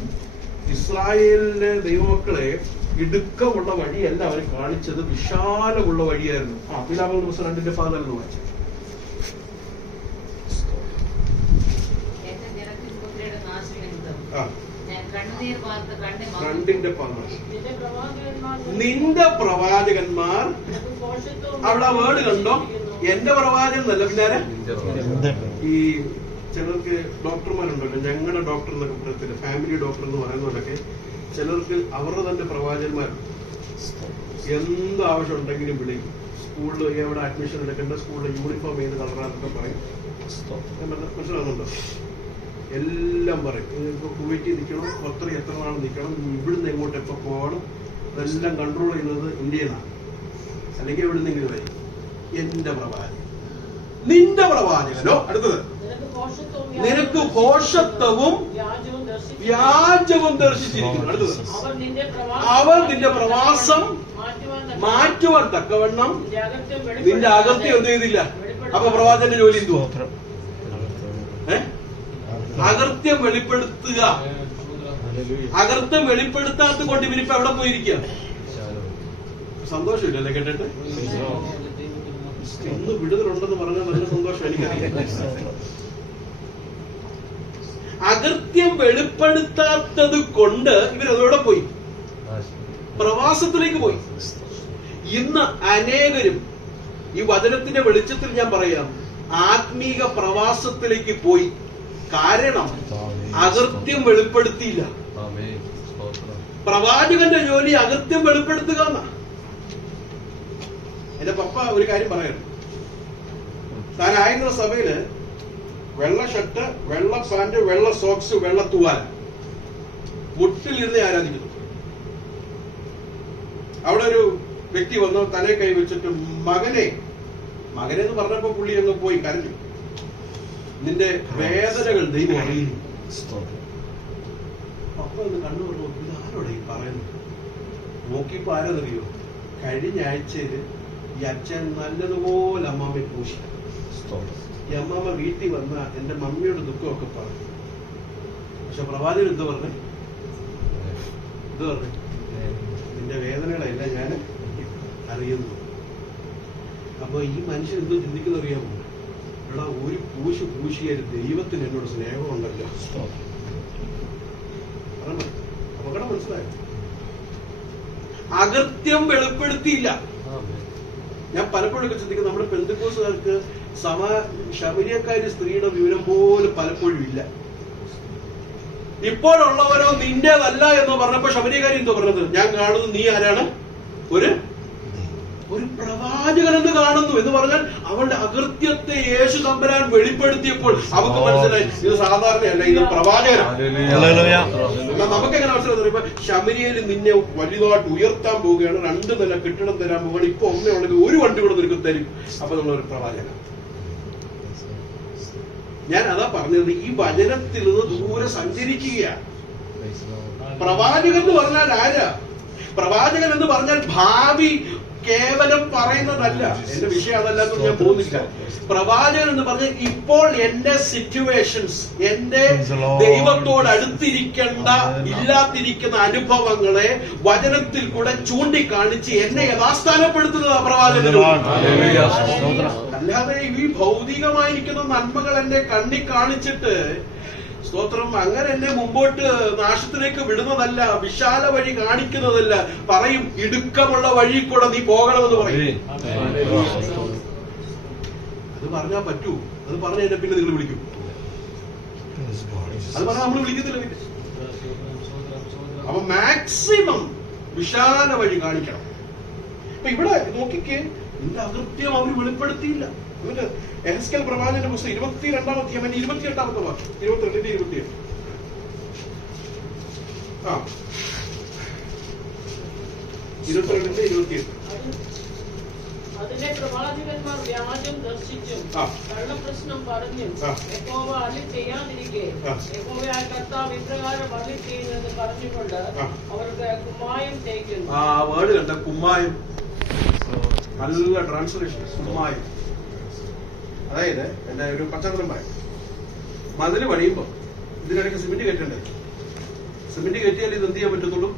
ഇസ്രായേലിലെ ദൈവമക്കളെ ഇടുക്കമുള്ള വഴിയല്ല അവർ കാണിച്ചത്, വിശാലമുള്ള വഴിയായിരുന്നു. വിലാപങ്ങളുടെ പുസ്തകം 2-ന്റെ 14 വായിച്ചു. നിന്റെ പ്രവാചകന്മാർ, അവിടെ വേർഡ് കണ്ടോ? എന്റെ പ്രവാചകൻ എന്നല്ല, പിന്നെ ഈ ചിലർക്ക് ഡോക്ടർമാരുണ്ടല്ലോ, ഞങ്ങളുടെ ഡോക്ടർ എന്നൊക്കെ പറയത്തില്ല, ഫാമിലി ഡോക്ടർ എന്ന് പറയുന്നവരൊക്കെ ചിലർക്ക് അവരുടെ തന്നെ പ്രവാചകന്മാരുണ്ട്. എന്ത് ആവശ്യം ഉണ്ടെങ്കിലും വിളിക്കും. സ്കൂളിൽ എവിടെ അഡ്മിഷൻ എടുക്കേണ്ട, സ്കൂളിലെ യൂണിഫോം ഏത് കളറാന്നൊക്കെ പറയും. മനസ്സിലാകുന്നുണ്ടോ? എല്ലാം പറയും. ഇപ്പൊ കുവൈറ്റിൽ നിൽക്കണം, ഖത്തറിൽ എത്ര നാൾ നിൽക്കണം, ഇവിടുന്ന് എങ്ങോട്ട് എപ്പോ പോകണം, അതെല്ലാം കൺട്രോൾ ചെയ്യുന്നത് ഇന്ത്യയിലാണ്. അല്ലെങ്കിൽ എവിടുന്നെങ്കിലും വരും. എന്റെ പ്രവാചകൻ, നിന്റെ പ്രവാചകനോ? അടുത്തത്, നിനക്ക് ഭോഷത്വവും വ്യാജവും ദർശിച്ചിരിക്കുന്നു. അടുത്തത്, അവർ നിന്റെ പ്രവാസം മാറ്റുവാൻ തക്കവണ്ണം നിന്റെ അകത്തെ എന്ത് ചെയ്തില്ല? അപ്പൊ പ്രവാചകന്റെ ജോലി എന്തുവാ? അകൃത്യം വെളിപ്പെടുത്തുക. അകൃത്യം വെളിപ്പെടുത്താത്ത കൊണ്ട് ഇവരിപ്പോ എവിടെ പോയിരിക്കുക? സന്തോഷമില്ലല്ലേ കേട്ടിട്ട്? ഇന്ന് വിടുതലുണ്ടെന്ന് പറഞ്ഞാൽ നല്ല സന്തോഷം എനിക്കറിയാം. അകൃത്യം വെളിപ്പെടുത്താത്തത് കൊണ്ട് ഇവരതോടെ പോയി, പ്രവാസത്തിലേക്ക് പോയി. ഇന്ന് അനേകരും ഈ വചനത്തിന്റെ വെളിച്ചത്തിൽ ഞാൻ പറയാം, ആത്മീക പ്രവാസത്തിലേക്ക് പോയി. കാരണം അകൃത്യം വെളിപ്പെടുത്തിയില്ല. പ്രവാചകന്റെ ജോലി അകൃത്യം വെളിപ്പെടുത്തുക എന്നാ. എന്റെ പപ്പ ഒരു കാര്യം പറയാം. താൻ ആയിരുന്ന സഭയില് വെള്ള ഷർട്ട്, വെള്ള പാന്റ്, വെള്ള സോക്സ്, വെള്ള തൂവാല, മുട്ടിലിരുന്ന് ആരാധിക്കുന്നു. അവിടെ ഒരു വ്യക്തി വന്ന് തലേ കൈ വെച്ചിട്ട് മകനെ എന്ന് പറഞ്ഞപ്പോ പുള്ളി അങ്ങ് പോയി കരഞ്ഞു. നിന്റെ വേദനകൾ ദൈവം അറിയുന്നു. അപ്പൊ ഒന്ന് കണ്ണു പറഞ്ഞു, ഇതാരോടെ ഈ പറയുന്നത്? നോക്കിയപ്പോ ആരെന്നറിയോ? കഴിഞ്ഞ ആഴ്ചയില് ഈ അച്ഛൻ നല്ലതുപോലെ അമ്മാമ്മയെ പൂശി. ഈ അമ്മാമ്മ വീട്ടിൽ വന്ന എന്റെ മമ്മിയുടെ ദുഃഖമൊക്കെ പറഞ്ഞു. പക്ഷെ പ്രവാചകൻ എന്ത് പറഞ്ഞു? നിന്റെ വേദനകളെല്ലാം ഞാൻ അറിയുന്നു. അപ്പൊ ഈ മനുഷ്യൻ എന്തോ ചിന്തിക്കുന്ന അറിയാമോ? എടാ, ഒരു പൂശിയ ദൈവത്തിന് എന്നോട് സ്നേഹമുണ്ടല്ലോ. അപകടം മനസ്സിലായോ? അകൃത്യം വെളിപ്പെടുത്തിയില്ല. ഞാൻ പലപ്പോഴും ചിന്തിക്കുന്നത് നമ്മുടെ പെന്തക്കോസ്തുകാർക്ക് ശമരിയക്കാരി സ്ത്രീയുടെ വിവരം പോലും പലപ്പോഴും ഇല്ല. ഇപ്പോഴുള്ളവരോ നിന്റേതല്ല എന്ന് പറഞ്ഞപ്പോ ശമരിയക്കാരി എന്തോ പറഞ്ഞത്? ഞാൻ കാണുന്നു നീ ആരാണ്? ഒരു പ്രവാചകൻ എന്ന് കാണുന്നു എന്ന് പറഞ്ഞാൽ അവളുടെ അകൃത്യത്തെ യേശു തമ്പുരാൻ വെളിപ്പെടുത്തിയപ്പോൾ അവർക്ക് മനസ്സിലായി ഇത് സാധാരണയല്ല, ഇത് പ്രവാചകനാണ്. നമുക്കെങ്ങനെ മനസ്സിലായി? ശമരിയയിൽ നിന്നെ വലുതായിട്ട് ഉയർത്താൻ പോവുകയാണ്, 2 നില കെട്ടിടം തരാൻ പോവുകയാണ്, ഇപ്പൊ ഒന്നേ ഉള്ളത്, ഒരു വണ്ടി കൂടെ നിനക്ക് തരും, അപ്പൊ നമ്മളൊരു പ്രവാചകനാണ്. ഞാൻ അതാ പറഞ്ഞത്, ഈ വചനത്തിൽ നിന്ന് ദൂരെ സഞ്ചരിക്കുകയാണ്. പ്രവാചകൻ എന്ന് പറഞ്ഞാൽ ആരാ? പ്രവാചകൻ എന്ന് പറഞ്ഞാൽ ഭാവി കേവലം പറയുന്നതല്ല. എന്റെ വിഷയം അതല്ലാത്ത ഞാൻ പോകുന്നില്ല. പ്രവാചകൻ എന്ന് പറഞ്ഞാൽ ഇപ്പോൾ എന്റെ സിറ്റുവേഷൻസ്, എന്റെ ദൈവത്തോട് അടുത്തിരിക്കേണ്ട ഇല്ലാതിരിക്കുന്ന അനുഭവങ്ങളെ വചനത്തിൽ കൂടെ ചൂണ്ടിക്കാണിച്ച് എന്നെ യഥാസ്ഥാനപ്പെടുത്തുന്നതാ പ്രവാചകൻ. അല്ലാതെ ഈ ഭൗതികമായിരിക്കുന്ന നന്മകൾ എന്നെ കണ്ണി കാണിച്ചിട്ട് സ്തോത്രം അങ്ങനെ എന്നെ മുമ്പോട്ട് നാശത്തിലേക്ക് വിടുന്നതല്ല, വിശാല വഴി കാണിക്കുന്നതല്ല. പറയും ഇടുക്കമുള്ള വഴി കൂടെ നീ പോകണമെന്ന് പറയും. അത് പറഞ്ഞാൽ പറ്റൂ? അത് പറഞ്ഞ എന്നെ പിന്നെ നിങ്ങൾ വിളിക്കും? അത് പറഞ്ഞാൽ നമ്മൾ വിളിക്കത്തില്ല. അപ്പൊ മാക്സിമം വിശാല വഴി കാണിക്കണം. അപ്പൊ ഇവിടെ നോക്കിക്കേ, നിന്റെ അകൃത്യം അവർ വെളിപ്പെടുത്തിയില്ല. എന്നിട്ട് എഹെസ്കേൽ പ്രവാചകന്റെ പുസ്തകം 22-ാം അധ്യായം 28-ാമത്തെ വാക്യം, 22-28. ആ 22-28. അതിലെ പ്രവാചകന്മാർ വ്യാജം ദർശിച്ചും കള്ളപ്രശ്നം പറഞ്ഞും യഹോവ അരുളി ചെയ്യാതിരിക്കെ യഹോവയായ കർത്താവ് ഇപ്രകാരം അരുളി ചെയ്യുന്നത് പറഞ്ഞുകൊണ്ട് അവർക്ക് കുമ്മായം തേക്കുന്നു. ആ വേർഡ് കണ്ട, കുമ്മായം. നല്ല ട്രാൻസ്ലേഷൻ, കുമ്മായം. അതായത് എന്റെ ഒരു പച്ചക്കറിയും പറയാം. മതില് പണിയുമ്പോ ഇതിനിടയ്ക്ക് സിമെന്റ് കയറ്റണ്ടേ? സിമെന്റ് കയറ്റിയാൽ ഇത് എന്ത് ചെയ്യാൻ പറ്റത്തുള്ളൂ?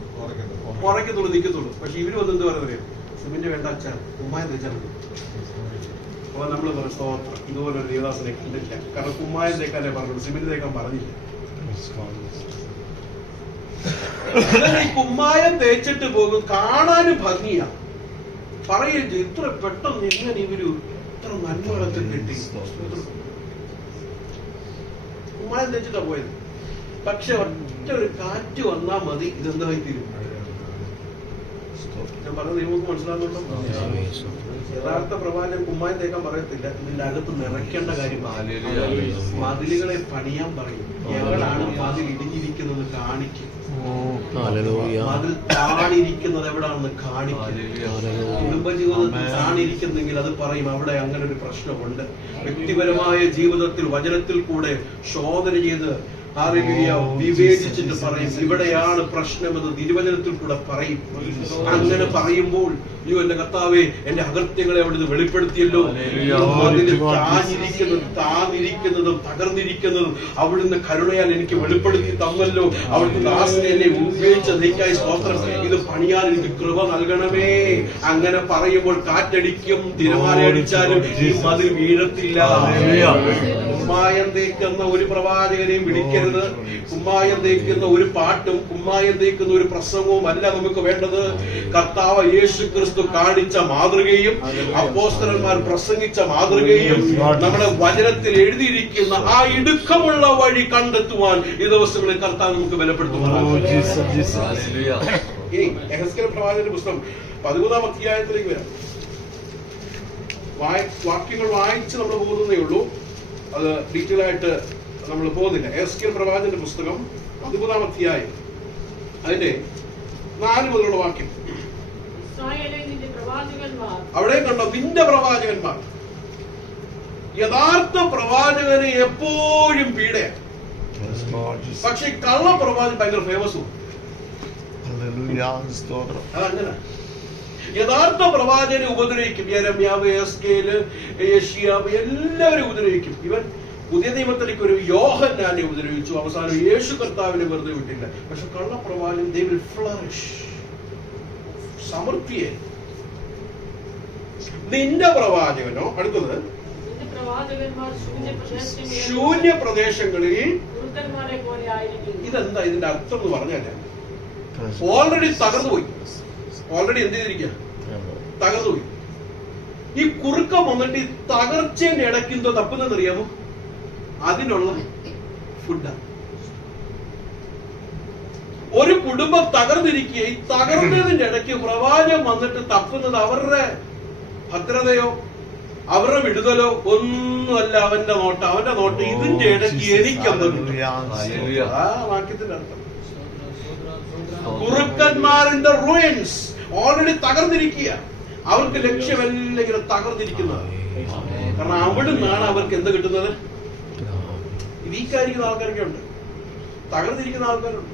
ഉറക്കത്തുള്ളൂ, നിൽക്കത്തുള്ളൂ. പക്ഷെ ഇവര് വന്ന് എന്ത് പറയുന്നത്? സിമെന്റ് വേണ്ട അച്ഛാ, കുമ്മായം തേച്ചാൽ മതി. അപ്പൊ നമ്മള് പറയും സ്തോത്രം, ഇതുപോലൊരു ദേവദാസനെ കണ്ടില്ല. കാരണം കുമ്മായം തേക്കാനേ പറഞ്ഞുള്ളൂ, സിമെന്റ് തേക്കാൻ പറഞ്ഞില്ല. ഈ കുമ്മായം തേച്ചിട്ട് പോകും, കാണാനും ഭംഗിയാ, പറയുകയും ചെയ്യും. ഇത്ര പെട്ടെന്ന് എങ്ങനെ ഇവര് ഇത്ര നന്മകളൊക്കെ കിട്ടി? കുമ്മായം തേച്ചിട്ടാ പോയത്. പക്ഷെ ഒറ്റ ഒരു കാറ്റ് വന്നാ മതി, ഇതെന്തായി തീരും. ഞാൻ പറഞ്ഞത് നിങ്ങൾക്ക് മനസ്സിലാകുന്നുണ്ടോ? യഥാർത്ഥ പ്രവാചകൻ കുമ്മായം തേക്കാൻ പറയത്തില്ല, ഇതിന്റെ അകത്ത് നിറയ്ക്കേണ്ട കാര്യം. മതിലുകളെ പണിയാൻ പറയും. എവിടാണ് മതിൽ ഇടിഞ്ഞിരിക്കുന്നത് കാണിക്കും, മതിൽ താണിരിക്കുന്നത് എവിടാണെന്ന് കാണിക്കും. കുടുംബജീവിതത്തിൽ താണിരിക്കുന്നെങ്കിൽ അത് പറയും, അവിടെ അങ്ങനെ ഒരു പ്രശ്നമുണ്ട്. വ്യക്തിപരമായ ജീവിതത്തിൽ വചനത്തിൽ കൂടെ ശോധന ചെയ്ത് വിവേചിച്ചിട്ട് പറയും, ഇവിടെയാണ് പ്രശ്നമെന്ന് തിരുവചനത്തിൽ കൂടെ പറയും. അങ്ങനെ പറയുമ്പോൾ, അയ്യോ എന്റെ കർത്താവേ, എന്റെ അകൃത്യങ്ങളെ അവിടുന്ന് വെളിപ്പെടുത്തിയല്ലോ, അതിന് താന്നിരിക്കുന്നതും തകർന്നിരിക്കുന്നതും അവിടുന്ന് കരുണയാൽ എനിക്ക് വെളിപ്പെടുത്തി തന്നല്ലോ, അവിടുത്തെ ദാസനെ എന്നെ ഉപയോഗിച്ചതിനായി സ്തോത്രം, ഇത് പണിയാൻ എനിക്ക് കൃപ നൽകണമേ. അങ്ങനെ പറയുമ്പോൾ കാറ്റടിക്കും, തിരമാലയടിച്ചാലും ഈ മതിൽ വീഴത്തില്ല. കുമ്മായം തേക്കുന്ന ഒരു പ്രവാചകനെയും വിളിക്കരുത്. കുമ്മായം തേക്കുന്ന ഒരു പാട്ടും കുമ്മായം തേക്കുന്ന ഒരു പ്രസംഗവും അല്ല നമുക്ക് വേണ്ടത്. കർത്താവ് യേശു ക്രിസ്തു കാണിച്ച മാതൃകയും അപ്പോസ്തലന്മാർ പ്രസംഗിച്ച മാതൃകയും നമ്മുടെ വചനത്തിൽ എഴുതിയിരിക്കുന്ന ആ ഇടുക്കമുള്ള വഴി കണ്ടെത്തുവാൻ ഈ ദിവസങ്ങളിൽ കർത്താവ് നമുക്ക് ബലപ്പെടുത്തുവാൻ. ഇനി യെഹെസ്കേൽ പ്രവാചകന്റെ പുസ്തകം 13-ാം അധ്യായത്തിലേക്ക് വരാം. വാക്യങ്ങൾ വായിച്ച് നമ്മൾ പോകുന്നതേ ഉള്ളൂ, അത് ഡീറ്റെയിൽ ആയിട്ട് നമ്മൾ പോകുന്നില്ല. യെഹെസ്കേൽ പ്രവാചകന്റെ പുസ്തകം 13-ാം അധ്യായം അതിന്റെ 4 മുതലുള്ള വാക്യം. അവിടെ കണ്ടോ, നിന്റെ പ്രവാചകന്മാർ. യഥാർത്ഥ പ്രവാചകന് എപ്പോഴും പീഡയാണ്, പക്ഷെ കള്ള പ്രവാചകൻ ഭയങ്കര ഫേമസും. അതങ്ങനെ യഥാർത്ഥ പ്രവാചകനെ ഉപദ്രവിക്കും. യെരമ്യാവ്, യെഹെസ്കേല്, യെശയ്യാവ് എല്ലാവരും ഉപദ്രവിക്കും. ഇവൻ പുതിയ നിയമത്തിലേക്ക് ഒരു യോഹന്നാനെ ഉപദ്രവിച്ചു, അവസാനം യേശു കർത്താവിനെ വെറുതെ വിട്ടില്ല. പക്ഷെ കള്ളപ്രവാചകൻ they will flourish, സമൃദ്ധിയെ. നിന്റെ പ്രവാചകനോ, അടുത്തത് ശൂന്യ പ്രദേശങ്ങളിൽ. ഇതെന്താ ഇതിന്റെ അർത്ഥം എന്ന് പറഞ്ഞാൽ, ഓൾറെഡി തകർന്നുപോയി, ഓൾറെഡി എന്ത് ചെയ്തിരിക്കുക, തകർന്നുപോയി. ഈ കുറുക്കം വന്നിട്ട് ഈ തകർച്ചയുടെ ഇടയ്ക്ക് എന്തോ തപ്പുന്നറിയാമോ, അതിനുള്ള ഫുഡാണ്. ഒരു കുടുംബം തകർന്നിരിക്കുക, ഈ തകർന്നതിന്റെ ഇടയ്ക്ക് പ്രവാചകൻ വന്നിട്ട് തപ്പുന്നത് അവരുടെ ഭദ്രതയോ അവരുടെ വിടുതലോ ഒന്നുമല്ല. അവന്റെ നോട്ടം ഇതിന്റെ ഇടയ്ക്ക് എനിക്കൊന്നും. ആ വാക്യത്തിന്റെ അർത്ഥം, കുറുക്കന്മാരിന്റെ റൂയിൻസ് ഓൾറെഡി തകർന്നിരിക്കുക. അവർക്ക് ലക്ഷ്യമെല്ലാം ഇങ്ങനെ തകർന്നിരിക്കുന്നതാണ്. കാരണം അവിടെ നിന്നാണ് അവർക്ക് എന്ത് കിട്ടുന്നത്. വീക്കായിരിക്കുന്ന ആൾക്കാരൊക്കെ ഉണ്ട്, തകർന്നിരിക്കുന്ന ആൾക്കാരുണ്ട്.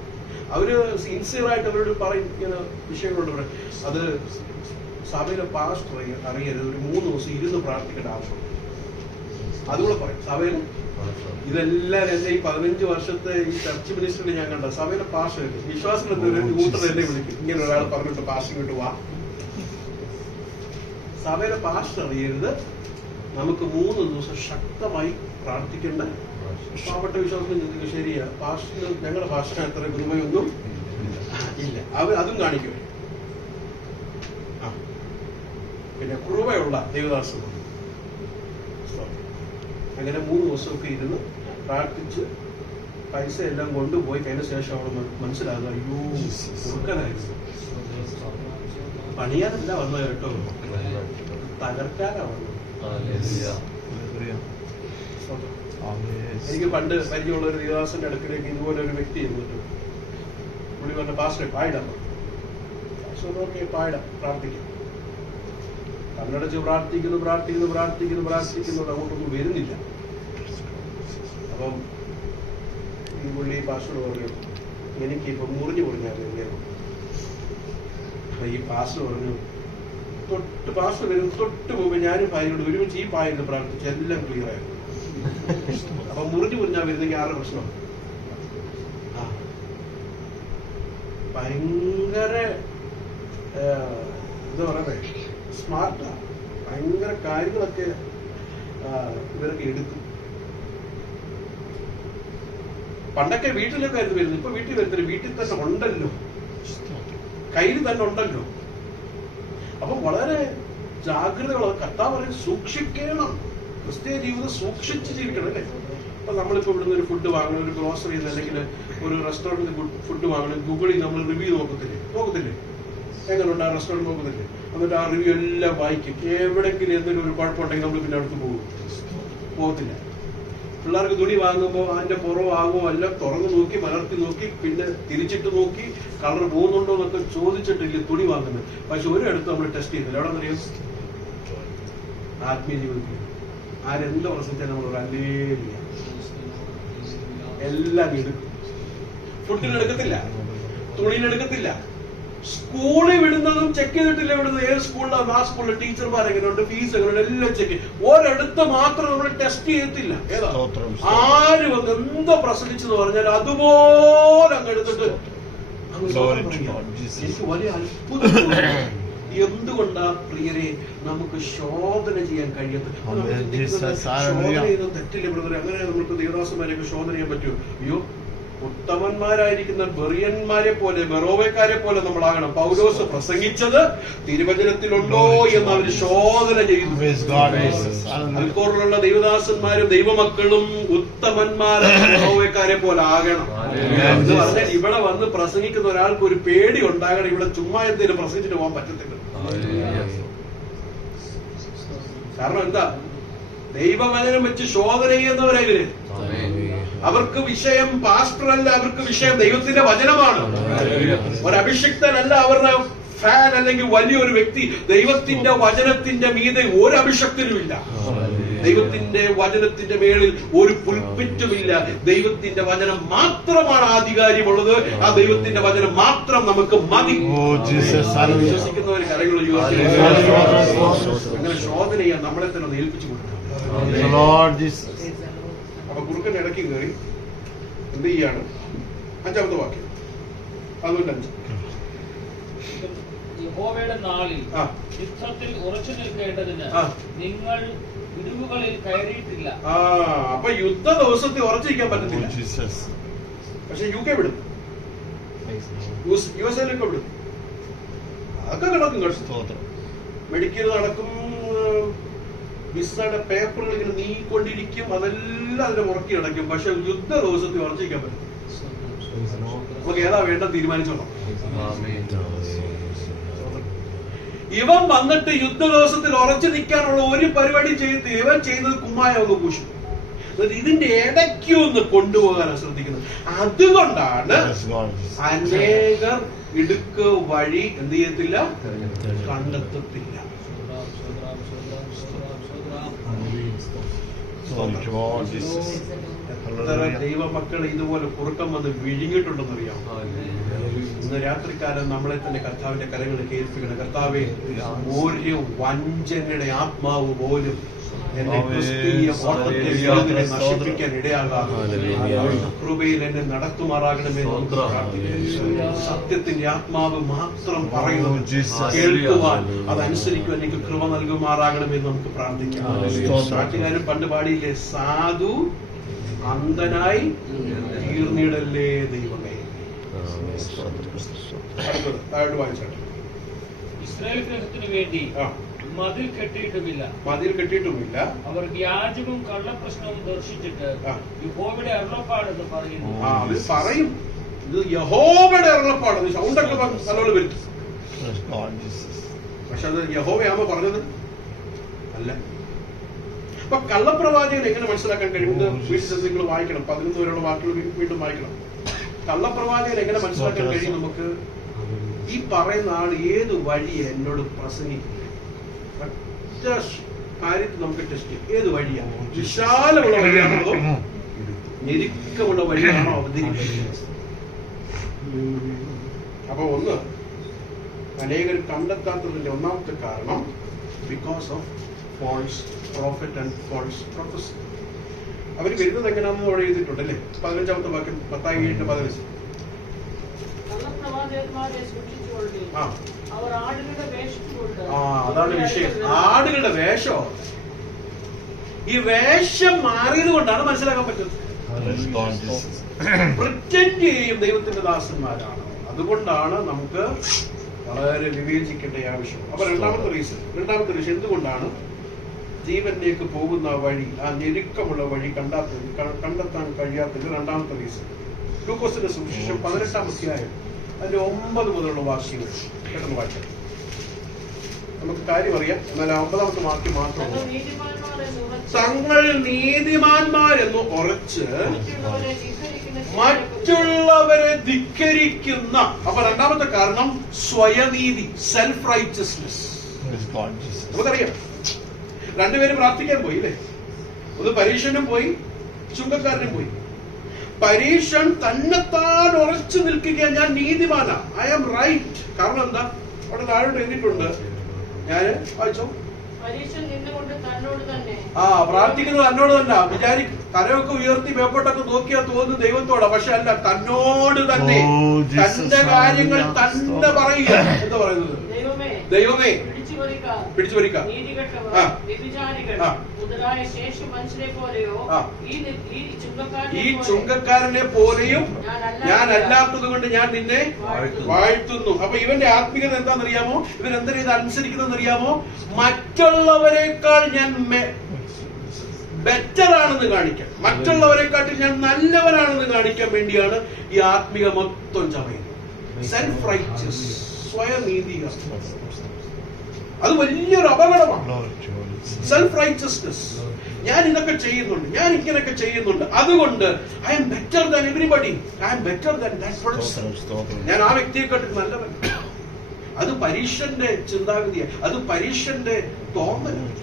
അവര് സിൻസിയറായിട്ട് അവരോട് പറയുന്ന വിഷയങ്ങളുണ്ട്. ഇവിടെ അത് സഭയിലെ പാസ്റ്റർ അറിയരുത്, ഒരു 3 ദിവസം ഇരുന്ന് പ്രാർത്ഥിക്കേണ്ട ആവശ്യം. അതുകൂടെ പറയും സഭയിൽ. ഇതെല്ലാം എന്റെ ഈ 15 വർഷത്തെ ഈ ചർച്ച് മിനിസ്റ്ററിൽ ഞാൻ കണ്ട സഭയിലെ പാസ്റ്റർ വിശ്വാസത്തിൽ ഒരു കൂട്ടർ എന്നെ വിളിക്കും, ഇങ്ങനെ ഒരാൾ പറഞ്ഞിട്ട് പാസ്റ്റർ ഇങ്ങോട്ട് വാ. സഭയിലെ പാസ്റ്റർ അറിയരുത്, നമുക്ക് 3 ദിവസം ശക്തമായി പ്രാർത്ഥിക്കേണ്ട. പാവപ്പെട്ട വിശ്വാസം ചിന്തിക്കും, ശരിയാ പാസ്റ്റർ, ഞങ്ങളുടെ പാസ്റ്റർ അത്ര കൃപയൊന്നും ഇല്ല, അവർ അതും കാണിക്കും. പിന്നെ കൃപയുള്ള ദൈവദാസൻ. അങ്ങനെ 3 ദിവസമൊക്കെ ഇരുന്ന് പ്രാർത്ഥിച്ച് പൈസ എല്ലാം കൊണ്ടുപോയി കഴിഞ്ഞ ശേഷം അവൾ മനസ്സിലാകുക, അയ്യോ കൊടുക്കാനായിരുന്നു. പണിയാനല്ല വന്നത് കേട്ടോ, തകർക്കാനാ വന്നത്. എനിക്ക് പണ്ട് പരിചയമുള്ള ഒരു ദൈവദാസന്റെ അടുക്കിലേക്ക് ഇതുപോലെ ഒരു വ്യക്തി ഇരുന്നിട്ട് പുള്ളി പറഞ്ഞ, പാസ്റ്ററെ പായിടാം. ഓക്കെ പായിടാം, പ്രാർത്ഥിക്കാം. കണ്ണടച്ച് പ്രാർത്ഥിക്കുന്നു അങ്ങോട്ടൊന്നും വരുന്നില്ല. അപ്പം ഈ പുള്ളി പാസ്റ്റർ പറഞ്ഞു, എനിക്കിപ്പം മുറിഞ്ഞു പൊളിഞ്ഞാൽ. ഈ പാസ്റ്റർ പറഞ്ഞു, പാസ്റ്റർ വരും തൊട്ട് മുമ്പ് ഞാനും ഭാര്യയോട് ഒരുമിച്ച് ഈ പായെന്ന് പ്രാർത്ഥിച്ച് എല്ലാം ക്ലിയർ ആയിരുന്നു. അപ്പൊ മുറിഞ്ഞു പൊറിഞ്ഞാൽ വരുന്നെങ്കിൽ ആരുടെ പ്രശ്നം. ഭയങ്കര എന്താ പറയുന്നത്, സ്മാർട്ടാ, ഭയങ്കര കാര്യങ്ങളൊക്കെ ഇവരൊക്കെ എടുക്കും. പണ്ടൊക്കെ വീട്ടിലൊക്കെ ആയിരുന്നു വരുന്നത്, ഇപ്പൊ വീട്ടിൽ വരുന്നില്ല, വീട്ടിൽ തന്നെ ഉണ്ടല്ലോ, കയ്യിൽ തന്നെ ഉണ്ടല്ലോ. അപ്പൊ വളരെ ജാഗ്രതകൾ കർത്താവ് പറയും, സൂക്ഷിക്കണം. ക്രിസ്തീയ ജീവിതം സൂക്ഷിച്ച് ജീവിക്കണം അല്ലേ. അപ്പൊ നമ്മളിപ്പോ ഇവിടുന്ന് ഒരു ഫുഡ് വാങ്ങണം, ഒരു ഗ്രോസറി അല്ലെങ്കിൽ ഒരു റെസ്റ്റോറന്റിൽ ഫുഡ് വാങ്ങണം, ഗൂഗിളിൽ നമ്മൾ റിവ്യൂ നോക്കത്തില്ലേ, എങ്ങനെയുണ്ട് ആ റെസ്റ്റോറന്റ് നോക്കുന്നില്ലേ, എന്നിട്ട് ആ റിവ്യൂ എല്ലാം വായിക്കും. എവിടെങ്കിലും എന്തെങ്കിലും ഒരു കുഴപ്പമുണ്ടെങ്കിൽ നമ്മൾ പിന്നെ അടുത്ത് പോകത്തില്ല. പിള്ളേർക്ക് തുണി വാങ്ങുമ്പോൾ അതിന്റെ പുറവാകുമോ എല്ലാം തുറന്നു നോക്കി മലർത്തി നോക്കി പിന്നെ തിരിച്ചിട്ട് നോക്കി കളർ പോകുന്നുണ്ടോ എന്നൊക്കെ ചോദിച്ചിട്ടില്ല തുണി വാങ്ങുന്നത്. പക്ഷെ ഒരിടത്ത് നമ്മൾ ടെസ്റ്റ് ചെയ്യുന്നില്ല. എവിടെ നിന്നറിയാം, ആത്മീയ ജീവിതത്തിൽ ആരെന്ത് പ്രസംഗിച്ചാൽ നമ്മൾ അല്ലേലില്ല. എല്ലാം എടുക്കും. ഫുഡിനെടുക്കത്തില്ല, തുണിനെടുക്കത്തില്ല. സ്കൂളിൽ വിടുന്നതും ചെക്ക് ചെയ്തിട്ടില്ല വിടുന്നത്. ഏത് സ്കൂളിലാണ് ആ സ്കൂളിലെ ടീച്ചർമാർ എങ്ങനെയുണ്ട്, ഫീസ് എങ്ങനെയുണ്ട്, എല്ലാം ചെക്ക്. ഒരിടത്ത് മാത്രം നമ്മൾ ടെസ്റ്റ് ചെയ്യത്തില്ല. ഏതാ ആര് വന്ന് എന്തോ പ്രസംഗിച്ചെന്ന് പറഞ്ഞാൽ അതുപോലെ അങ്ങ് എടുത്തിട്ട് എനിക്ക് വലിയ അത്ഭുതം. എന്തുകൊണ്ടാ പ്രിയരെ നമുക്ക് ശോധന ചെയ്യാൻ കഴിയാത്തത്? ശോധന ചെയ്ത് തെറ്റില്ല ബ്രദറെ. അങ്ങനെ നമുക്ക് ദേവദാസന്മാരെയൊക്കെ ശോധന ചെയ്യാൻ പറ്റുമോ? അയ്യോ, ഉത്തമന്മാരായിരിക്കുന്ന ബെറിയന്മാരെ പോലെ, ബെറോവക്കാരെ പോലെ നമ്മളാകണം. പൗലോസ് പ്രസംഗിച്ചത് തിരുവചനത്തിലുണ്ടോ എന്ന് അവർ ശോധന ചെയ്തു. അൽക്കോറിലുള്ള ദൈവദാസന്മാരും ദൈവമക്കളും ഉത്തമന്മാരായ ബെറോവക്കാരെ പോലെ ആകണം എന്ന് പറഞ്ഞാൽ ഇവിടെ വന്ന് പ്രസംഗിക്കുന്ന ഒരാൾക്ക് ഒരു പേടി ഉണ്ടാകണം. ഇവിടെ ചുമ്മാ എന്തെങ്കിലും പ്രസംഗിച്ചിട്ട് പോകാൻ പറ്റത്തില്ല. കാരണം എന്താ? ദൈവവചനം വെച്ച് ശോധന ചെയ്യുന്നവരെങ്ങനെ? അവർക്ക് വിഷയം പാസ്റ്റർ അല്ല, അവർക്ക് വിഷയം ദൈവത്തിന്റെ വചനമാണ്. ഒരു അഭിഷിക്തനല്ല അവരുടെ ഫാൻ അല്ലെങ്കിൽ വലിയൊരു വ്യക്തി. ദൈവത്തിന്റെ വചനത്തിന്റെ മീതെ ഒരു അഭിഷക്തനുമില്ല. ദൈവത്തിന്റെ വചനത്തിന്റെ മേളിൽ ഒരു പുൽപ്പിറ്റുമില്ല. ദൈവത്തിന്റെ വചനം മാത്രമാണ് ആധികാര്യമുള്ളത്. ആ ദൈവത്തിന്റെ വചനം മാത്രം നമുക്ക് മതി. വിശ്വസിക്കുന്നവർ കരങ്ങൾ അങ്ങനെ ശോധന ചെയ്യാൻ നമ്മളെ തന്നെ ഒന്ന് ഏൽപ്പിച്ചു കൊടുക്കണം. അപ്പൊ കുറുക്കൻ ഇടയ്ക്ക് കയറി എന്ത് ചെയ്യാണ്? 5-ാമത്തെ വാക്യം, അതുകൊണ്ട് 5. യഹോവയുടെ നാളിൽ യുദ്ധത്തിൽ ഉറച്ചു നിൽക്കേണ്ടതിന് നിങ്ങൾ വിടുവുകളിൽ കയറിയിട്ടില്ല. അപ്പൊ യുദ്ധ ദിവസത്തിൽ ഉറച്ചിരിക്കാൻ പറ്റത്തില്ല. പക്ഷെ UK വിടും, USA വിടും. അതൊക്കെ കിടക്കും കേട്ടോ. മെഡിക്കൽ നടക്കും, വിസയുടെ പേപ്പറുകൾ ഇങ്ങനെ നീക്കൊണ്ടിരിക്കും, അതെല്ലാം അതിന്റെ മുറക്കി നടക്കും. പക്ഷെ യുദ്ധ ദിവസത്തിൽ ഉറച്ചിരിക്കാൻ പറ്റും. നമുക്ക് ഏതാ വേണ്ട തീരുമാനിച്ചോളാം. ഇവൻ വന്നിട്ട് യുദ്ധ ദിവസത്തിൽ ഉറച്ചു നിൽക്കാനുള്ള ഒരു പരിപാടി ചെയ്ത് ഇവൻ ചെയ്യുന്നത് കുമ്മായ ഒന്ന് പൂശും. ഇതിന്റെ ഇടയ്ക്ക് ഒന്ന് കൊണ്ടുപോകാനാണ് ശ്രദ്ധിക്കുന്നത്. അതുകൊണ്ടാണ് അനേകർ ഇടുക്ക് വഴി എന്ത് ചെയ്യത്തില്ല, കണ്ടെത്തത്തില്ല. എത്ര ദൈവമക്കൾ ഇതുപോലെ കുറുക്കം വന്ന് വിഴുങ്ങിയിട്ടുണ്ടെന്നറിയാം. ഇന്ന് രാത്രികാലം നമ്മളെ തന്നെ കർത്താവിന്റെ കരങ്ങളിൽ കേൾപ്പിക്കണം. കർത്താവെ, ഒരു വഞ്ചനയുടെ ആത്മാവ് പോലും എന്റെ ക്രിസ്തീയ ഓട്ടത്തെ നശിപ്പിക്കാൻ ഇടയാകാതെ കൃപയിൽ എന്നെ നടത്തുമാറാകണമേ. സത്യത്തിന്റെ ആത്മാവ് മാത്രം പറയുന്നു കേൾക്കുവാൻ, അതനുസരിക്കുവാൻ എനിക്ക് കൃപ നൽകുമാറാകണമേ നമുക്ക് പ്രാർത്ഥിക്കാം. നാട്ടുകാരും പണ്ട് പാടിയില്ലേ, സാധു അന്ധനായി തീർന്നിടല്ലേ ദൈവമേ. താഴോട്ട് വായിച്ചാട്ടെ. ഇസ്രായേൽ ഗൃഹത്തിനു വേണ്ടി മതിൽ കെട്ടിയിട്ടുമില്ല. അവർ വ്യാജവും കള്ളപ്രശ്നവും ദർശിച്ചിട്ട് യഹോവയുടെ അരുളപ്പാടെന്ന് പറയുന്നു. അത് പറയും, ഇത് യഹോവയുടെ അരുളപ്പാട്. സൗണ്ടൊക്കെ നല്ലോണം വരുത്തും. പക്ഷെ അത് യഹോവയാമോ പറഞ്ഞത്? അല്ല. അപ്പൊ കള്ളപ്രവാചകൻ എങ്ങനെ മനസ്സിലാക്കാൻ കഴിയും? വീട്ടിൽ നിങ്ങൾ വായിക്കണം, 11 വരെയുള്ള വാക്കുകൾ വീണ്ടും വായിക്കണം. കള്ളപ്രവാചകൻ എങ്ങനെ മനസ്സിലാക്കാൻ കഴിയും നമുക്ക്? ഈ പറയുന്ന ആൾ ഏത് വഴി എന്നോട് പ്രസംഗിക്കുന്നത്? ഒറ്റ കാര്യത്തിൽ നമുക്ക് ടെസ്റ്റ് ചെയ്യും. ഏത് വഴിയാണ്? വിശാലമുള്ള വഴിയാണോ അതോ ഞെരുക്കമുള്ള വഴിയാണോ അവതരിപ്പിക്കുന്നത്? അപ്പൊ ഒന്ന്, അനേകർ കണ്ടെത്താത്തതിന്റെ ഒന്നാമത്തെ കാരണം because of false prophet and false prophecy. അവർ വരുന്നത് എങ്ങനെയാണെന്ന് അവിടെ എഴുതിയിട്ടുണ്ടല്ലേ? 15-ാമത്തെ വാക്യം, 10:15. അതാണ് വിഷയം. ആടുകളുടെ വേഷോ? ഈ വേഷം മാറിയത് കൊണ്ടാണ് മനസ്സിലാക്കാൻ പറ്റുന്നത്. പ്രിറ്റൻഡ് ചെയ്യും ദൈവത്തിന്റെ ദാസന്മാരാണ്. അതുകൊണ്ടാണ് നമുക്ക് വളരെ വിവേചിക്കേണ്ട ആവശ്യം. അപ്പൊ രണ്ടാമത്തെ റീസൺ എന്തുകൊണ്ടാണ് ജീവനിലേക്ക് പോകുന്ന വഴി, ആ ഞെരുക്കമുള്ള വഴി കണ്ടെത്താൻ കഴിയാത്തത്? രണ്ടാമത്തെ റീസൺ, ലൂക്കോസിന്റെ സുവിശേഷം 18-ാം അധ്യായം അതിന്റെ 9 മുതലുള്ള വാക്യങ്ങൾ പെട്ടെന്ന് വായിക്കാം. നമുക്ക് കാര്യം അറിയാം, എന്നാൽ 9-ാമത്തെ വാക്യം മാത്രം. തങ്ങൾ നീതിമാന്മാരെന്ന് ഉറച്ച് മറ്റുള്ളവരെ ധിക്കരിക്കുന്ന. അപ്പൊ രണ്ടാമത്തെ കാരണം സ്വയനീതി, സെൽഫ് റൈച്ചസ്നെസ്. നമുക്കറിയാം, രണ്ടുപേരും പ്രാർത്ഥിക്കാൻ പോയി അല്ലേ? ഒന്ന് പരീക്ഷനും പോയി, ചുങ്കക്കാരനും പോയി. പരീക്ഷൻ തന്നെത്താൻ ഉറച്ചു നിൽക്കുക, ഞാൻ നീതിമാനാ, ഐ ആം റൈറ്റ്. കാരണം എന്താ? അവിടെ താഴോട്ട് എഴുതിയിട്ടുണ്ട്, ഞാൻ വായിച്ചോ. പരീക്ഷൻ നിന്നുകൊണ്ട് തന്നോട് തന്നെ. പ്രാർത്ഥിക്കുന്നത് തന്നോട് തന്നെ. വിചാരിക്കും കരയൊക്കെ ഉയർത്തി മേപ്പോട്ടൊക്കെ നോക്കിയാൽ തോന്നുന്നു ദൈവത്തോടാ, പക്ഷെ അല്ല, തന്നോട് തന്നെ. തന്റെ കാര്യങ്ങൾ തന്നെ പറയുക. എന്താ പറയുന്നത്? ദൈവമേ പിടിച്ചു പറിക്ക, മുതലായ ശേഷം മനുഷ്യരെ പോലെയോ ഈ ചുങ്കക്കാരനെ പോലെയും ഞാൻ അല്ലാത്തത് കൊണ്ട് ഞാൻ നിന്നെ വാഴ്ത്തുന്നു. അപ്പൊ ഇവന്റെ ആത്മീയത എന്താണെന്നറിയാമോ? ഇവൻ എന്താ ഇത് അനുസരിക്കുന്നതെന്നറിയാമോ? മറ്റുള്ളവരെക്കാൾ ഞാൻ ബെറ്റർ ആണെന്ന് കാണിക്കാൻ, മറ്റുള്ളവരെക്കാട്ടിൽ ഞാൻ നല്ലവനാണെന്ന് കാണിക്കാൻ വേണ്ടിയാണ് ഈ ആത്മീയ മൊത്തം ചമയുന്നത്. Self righteous, സ്വയനീതികരണം. അത് വലിയൊരു അപകടമാണ്. Self righteousness. ഞാൻ ഇതൊക്കെ ചെയ്യുന്നുണ്ട്, ഞാൻ ഇങ്ങനെയൊക്കെ ചെയ്യുന്നുണ്ട്, അതുകൊണ്ട് I M better than everybody, I M better than that person. ഞാൻ ആ വ്യക്തിയെക്കാട്ടിൽ നല്ലവൻ. അത് പരീക്ഷന്റെ ചിന്താഗതിയാണ്, അത് പരീക്ഷന്റെ തോന്നലാണ്.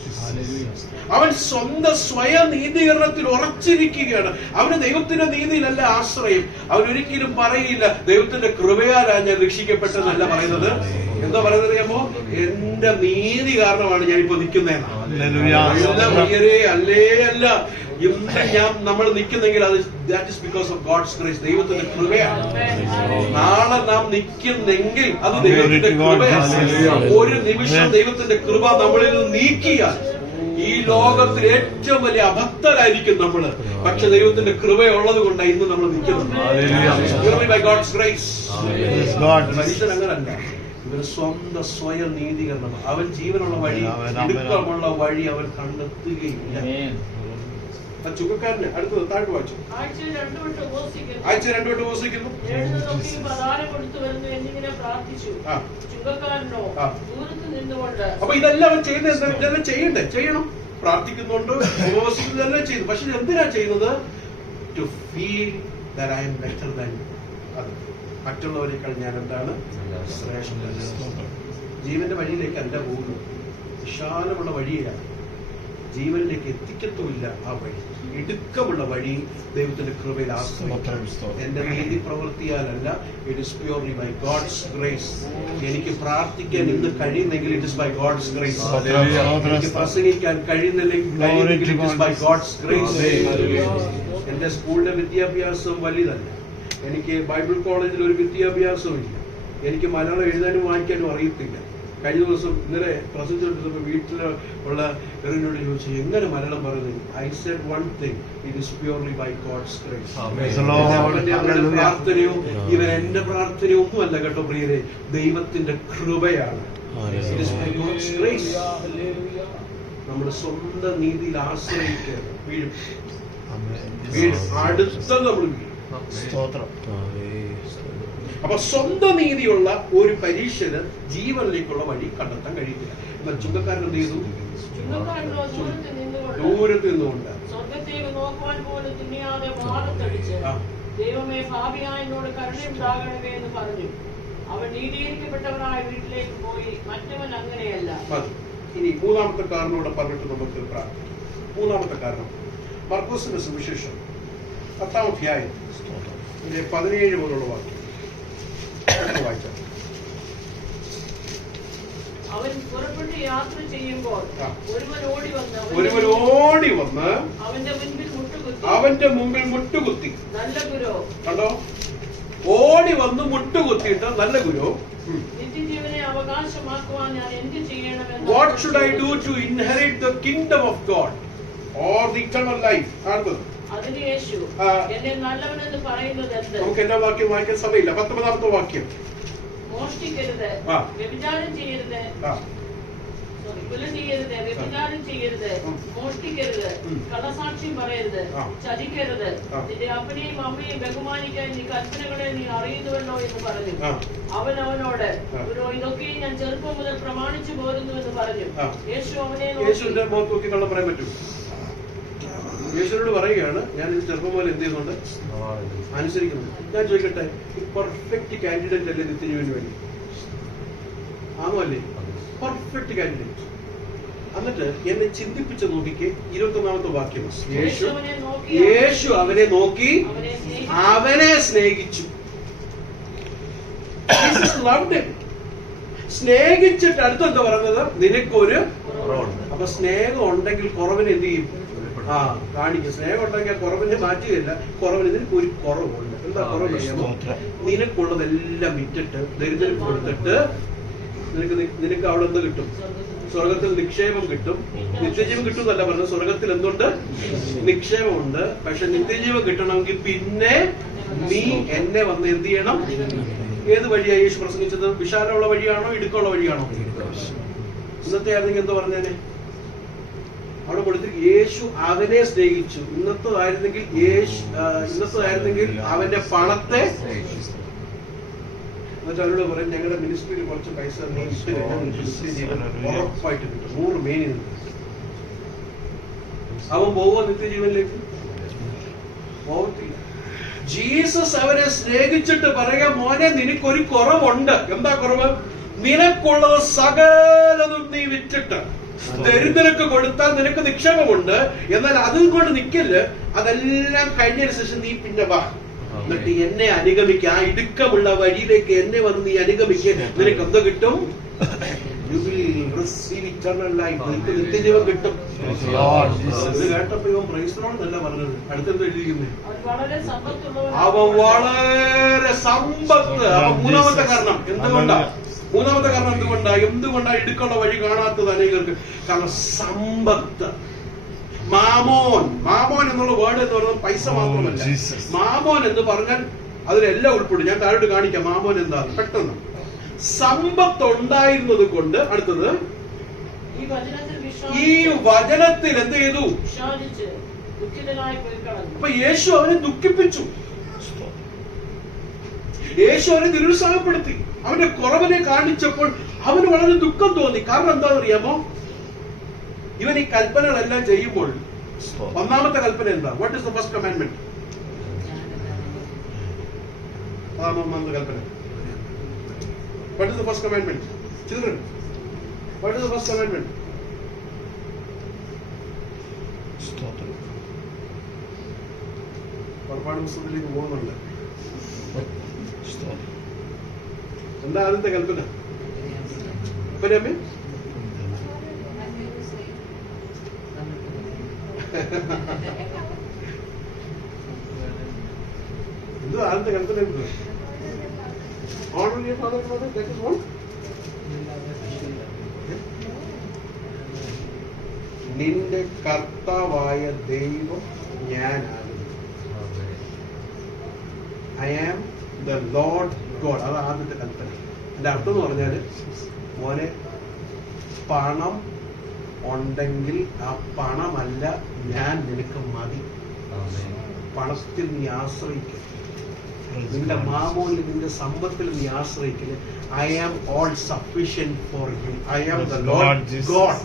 അവൻ സ്വന്തം സ്വയനീതീകരണത്തിൽ ഉറച്ചിരിക്കുകയാണ്. അവന് ദൈവത്തിന്റെ നീതിയിലല്ല ആശ്രയം. അവൻ ഒരിക്കലും പറയില്ല ദൈവത്തിന്റെ കൃപയാലാണ് ഞാൻ രക്ഷിക്കപ്പെട്ടെന്നല്ല പറയുന്നത്. എന്താ പറയുന്നത് അറിയാമോ? എന്റെ നീതി കാരണമാണ് ഞാനിപ്പോ നിൽക്കുന്നതെന്നാണ്. അല്ലേ അല്ല, ഇന്ന് നമ്മൾ നിൽക്കുന്നെങ്കിൽ അത് that is because of God's grace, ദൈവത്തിന്റെ കൃപയാണ്. നാളെ നാം നിൽക്കുന്നെങ്കിൽ അത് ദൈവത്തിന്റെ കൃപയാണ്. ഒരു നിമിഷം ദൈവത്തിന്റെ കൃപ നമ്മളിൽ നിന്ന് നീക്കിയാൽ ഈ ലോകത്തിൽ ഏറ്റവും വലിയ അഭക്തരായിരിക്കും നമ്മള്. പക്ഷെ ദൈവത്തിന്റെ കൃപയുള്ളത് കൊണ്ടാണ് ഇന്ന് നമ്മൾ നിൽക്കുന്നത്. By God's grace. മനുഷ്യൻ അങ്ങനല്ല. ഇവര് സ്വന്തം സ്വയം നീതീകരണം. അവൻ ജീവനുള്ള വഴി, ഇടുക്കമുള്ള വഴി അവൻ കണ്ടെത്തുകയില്ല. ചുങ്കക്കാരന് അടുത്തത് താഴ്ത്തു വായിച്ചു. ആഴ്ച 2 വട്ടം ഉപവസിക്കുന്നു. അപ്പൊ ഇതെല്ലാം അവൻ ചെയ്യുന്നത്, ഇതെല്ലാം ചെയ്യണം. പ്രാർത്ഥിക്കുന്നുണ്ട്, ഉപവസിക്കുന്നതെല്ലാം ചെയ്യുന്നു. പക്ഷെ എന്തിനാ ചെയ്യുന്നത്? To feel that I am better than other. മറ്റുള്ളവരെക്കാൾ ഞാൻ എന്താണ് ശ്രേഷ്ഠൻ. ജീവന്റെ വഴിയിലേക്ക് അല്ല പോകുന്നത്, വിശാലമുള്ള വഴിയാണ്. ജീവനിലേക്ക് എത്തിക്കത്തുമില്ല ആ വഴി. ഇടുക്കമുള്ള വഴി ദൈവത്തിന്റെ കൃപയിൽ ആശ്രയിക്കണം. എന്റെ നീതി പ്രവൃത്തിയാലല്ല, it is purely by God's grace. എനിക്ക് പ്രാർത്ഥിക്കാൻ ഇന്ന് കഴിയുന്നെങ്കിൽ it is by God's grace. എനിക്ക് പ്രസംഗിക്കാൻ കഴിയുന്നില്ലെങ്കിൽ it is by God's grace. എന്റെ സ്കൂളിന്റെ വിദ്യാഭ്യാസം വലുതല്ല. എനിക്ക് ബൈബിൾ കോളേജിൽ ഒരു വിദ്യാഭ്യാസവും ഇല്ല. എനിക്ക് മലയാളം എഴുതാനും വായിക്കാനും അറിയത്തില്ല. കഴിഞ്ഞ ദിവസം ഇന്നലെ പ്രസംഗിച്ചുകൊണ്ടിരുന്നപ്പോൾ വീട്ടിലുള്ള എന്നോട് ചോദിച്ചു, എങ്ങനെ മലയാളം പറയുന്നത്? I said one thing, it is purely by God's grace. പ്രാർത്ഥനയോ ഇവൻ എന്റെ പ്രാർത്ഥനയോ ഒന്നുമല്ല കേട്ടോ പ്രിയരെ, ദൈവത്തിന്റെ കൃപയാണ്. It is by God's grace. നമ്മുടെ സ്വന്തം നീതിയിൽ ആശ്രയിക്കുക വീഴും. അടുത്തത് നമ്മൾ വീഴും. അപ്പൊ സ്വന്തം നീതിയുള്ള ഒരു പരീക്ഷന് ജീവനിലേക്കുള്ള വഴി കണ്ടെത്താൻ കഴിയത്തില്ല. എന്നാൽ ചുങ്കക്കാരൻ എന്ത് ചെയ്തു? ദൂരത്ത് നിന്നുകൊണ്ട് ദൈവമേ ഭാവിയായ എന്നോട് കരുണയുണ്ടാകണമേ എന്ന് പറഞ്ഞു. അവൻ നീതീകരിക്കപ്പെട്ടവനായ വീട്ടിലേക്ക് പോയി. മറ്റവൻ അങ്ങനെയല്ല. ഇനി മൂന്നാമത്തെ കാരണോടെ പറഞ്ഞിട്ട് നമുക്ക് പ്രാർത്ഥിക്കാം. മൂന്നാമത്തെ കാരണം മർക്കോസിന്റെ സുവിശേഷം 10-ാം അധ്യായം 17 മുതലുള്ള വാക്യം വായിച്ചാൽ. അവൻ പുറപ്പെട്ട് യാത്ര ചെയ്യുമ്പോൾ ഒരുവൻ ഓടി വന്ന് അവന്റെ മുൻപിൽ മുട്ടുകുത്തി. നല്ല ഗുരു. കണ്ടോ? ഓടി വന്ന് മുട്ടുകുത്തിയിട്ട്, നല്ല ഗുരു, നിത്യജീവനെ അവകാശമാക്കുവാൻ ഞാൻ എന്ത് ചെയ്യണമെന്ന്. What should I do to inherit the kingdom of God or the eternal life? അടുത്തത് അതിന് യേശു, എന്നെ നല്ലവനെന്ന് പറയുന്നത് എന്ത്? നമുക്ക് എല്ലാ വാക്യം വായിക്കാൻ സമയമില്ല. 19-ാമത്തെ വാക്യം. മോഷ്ടിക്കരുത്, വ്യഭിചാരം ചെയ്യരുത്, കൊല ചെയ്യരുത്, വ്യഭിചാരം ചെയ്യരുത്, മോഷ്ടിക്കരുത്, കള്ളസാക്ഷ്യം പറയരുത്, ചതിക്കരുത്, നിന്റെ അപ്പനെയും അമ്മയെയും ബഹുമാനിക്കാൻ നീ കൽപ്പനകളെ നീ അറിയുന്നുവല്ലോ എന്ന് പറഞ്ഞു. അവൻ അവനോട്, ഇതൊക്കെ ഞാൻ ചെറുപ്പം മുതൽ പ്രമാണിച്ചു പോരുന്നു എന്ന് പറഞ്ഞു. യേശു അവനെ യേശുവിന്റെ മുഖത്ത് നോക്കി കള്ളം പറയാൻ പറ്റും? യേശുവിനോട് പറയുകയാണ്, ഞാൻ ഇത് ചെറുപ്പം മുതൽ എന്ത് ചെയ്യുന്നുണ്ട്? അനുസരിക്കുന്നുണ്ട്. ഞാൻ ചോദിക്കട്ടെ, പെർഫെക്റ്റ് കാൻഡിഡേറ്റ് അല്ലേ നിത്യജീവന് വേണ്ടി? ആണോ അല്ലേ? Perfect candidate. എന്നിട്ട് എന്നെ ചിന്തിപ്പിച്ച് നോക്കിക്കേ. 21-ാമത്തെ വാക്യം. നോക്കി യേശു അവനെ നോക്കി അവനെ സ്നേഹിച്ചു. Jesus loved him. സ്നേഹിച്ചിട്ട് അടുത്തെന്താ പറഞ്ഞത്? നിനക്കൊരു കുറവുണ്ട്. അപ്പൊ സ്നേഹം ഉണ്ടെങ്കിൽ കുറവിന് എന്ത് ചെയ്യും? കാണിക്കും. സ്നേഹം ഉണ്ടെങ്കിൽ കുറവിനെ മാറ്റുകയില്ല. കുറവിന് നിനക്കൊരു കുറവുണ്ട്. എന്താ കുറവ്? നിനക്കുള്ളതെല്ലാം വിറ്റിട്ട് ദരിദ്രം കൊടുത്തിട്ട് നിനക്ക് അവിടെ എന്ത് കിട്ടും? സ്വർഗത്തിൽ നിക്ഷേപം കിട്ടും. നിത്യജീവൻ കിട്ടും എന്നല്ല പറഞ്ഞത്. സ്വർഗത്തിൽ എന്തുണ്ട്? നിക്ഷേപമുണ്ട്. പക്ഷെ നിത്യജീവൻ കിട്ടണമെങ്കിൽ പിന്നെ നീ എന്നെ വന്ന് എന്ത് ചെയ്യണം? ഏത് വഴിയാ യേശു പ്രസംഗിച്ചത്? വിശാലമുള്ള വഴിയാണോ ഇടുക്കമുള്ള വഴിയാണോ? ഇന്നത്തെ ആയിരുന്നെങ്കിൽ എന്താ പറഞ്ഞേനെ? അവിടെ കൊടുത്തിരിക്കും യേശു അവനെ സ്നേഹിച്ചു. ഇന്നത്തേതായിരുന്നെങ്കിൽ അവന്റെ പണത്തെ. എന്നിട്ട് അവരോട് പറയും, ഞങ്ങളുടെ മിനിസ്ട്രിയിൽ കുറച്ച് പൈസ ഉറപ്പായിട്ട് കിട്ടും. 100 മേനി നിന്ന് അവൻ പോവോ നിത്യജീവനിലേക്ക്? പോകത്തില്ല. ജീസസ് അവനെ സ്നേഹിച്ചിട്ട് പറയാ, മോനെ നിനക്കൊരു കുറവുണ്ട്. എന്താ കുറവ്? നിനക്കുള്ളത് സകലതും നീ വിറ്റിട്ട് ദരിദ്രർക്ക് കൊടുത്താൽ നിനക്ക് നിക്ഷേപമുണ്ട്. എന്നാൽ അതും കൊണ്ട് നിൽക്കില്ല. അതെല്ലാം കഴിഞ്ഞതിന് ശേഷം നീ പിന്നെ വാ, എന്നിട്ട് എന്നെ അനുഗമിക്കുക. ആ ഇടുക്കമുള്ള വഴിയിലേക്ക് എന്നെ വന്ന് നീ അനുഗമിക്കുക. നിനക്ക് എന്തോ കിട്ടും? നിനക്ക് നിത്യജീവൻ കിട്ടും. ഇത് കേട്ടപ്പോ ഇവൻ പ്രൈസ് ലോർഡ് എന്നല്ല പറഞ്ഞത്. അടുത്തെന്താ എഴുതിയിരിക്കുന്നത്? അവൻ വളരെ സമ്പത്ത്. അവൻ മൂന്നാമത്തെ കാരണം എന്തുകൊണ്ടാ? എന്തുകൊണ്ടാ ഇടുക്കുള്ള വഴി കാണാത്തത് അനേകർക്ക്? കാരണം സമ്പത്ത്. മാമോൻ എന്നുള്ള വേർഡ് എന്ന് പറയുന്നത് പൈസ മാത്രമല്ല. മാമോൻ എന്ന് പറഞ്ഞാൽ അതിലെല്ലാം ഉൾപ്പെടും. ഞാൻ താഴോട്ട് കാണിക്കാം മാമോൻ എന്താണ് പെട്ടെന്ന്. സമ്പത്ത് ഉണ്ടായിരുന്നത് കൊണ്ട്. അടുത്തത്, ഈ വചനത്തിൽ എന്ത് ചെയ്തു? അപ്പൊ യേശു അവനെ ദുഃഖിപ്പിച്ചു. യേശു അവനെ നിരുത്സാഹപ്പെടുത്തി. അവന്റെ കുറവിനെ കാണിച്ചപ്പോൾ അവന് വളരെ ദുഃഖം തോന്നി. കാരണം എന്താണെന്ന് അറിയാമോ? ഇവൻ ഈ കൽപ്പനകളെല്ലാം ചെയ്യുമ്പോൾ ഒന്നാമത്തെ കൽപ്പന എന്താ? What is the first commandment? ഒന്നാമത്തെ കൽപ്പന. What is the first commandment? Children, what is the first commandment? പുറപ്പാട് പുസ്തകത്തിലേക്ക് പോകുന്നുണ്ട്. എന്താ ആദ്യത്തെ കൽപ്പന? എന്തോ ആദ്യത്തെ കൽപ്പന? Honor your father and mother, that is one. നിന്റെ കർത്താവായ ദൈവം ഞാനാകുന്നു. I am the Lord God. അത് ആദ്യത്തെ കൽപ്പന. എന്റെ അർത്ഥം എന്ന് പറഞ്ഞാല്, മോനെ പണം ഉണ്ടെങ്കിൽ ആ പണമല്ല ഞാൻ നിനക്ക് മതി. പണത്തിൽ നീ ആശ്രയിക്കും. നിന്റെ മാമോനിൽ നിന്റെ സമ്പത്തിൽ നീ ആശ്രയിക്കില്ല. I am all sufficient for you. I am the lord God.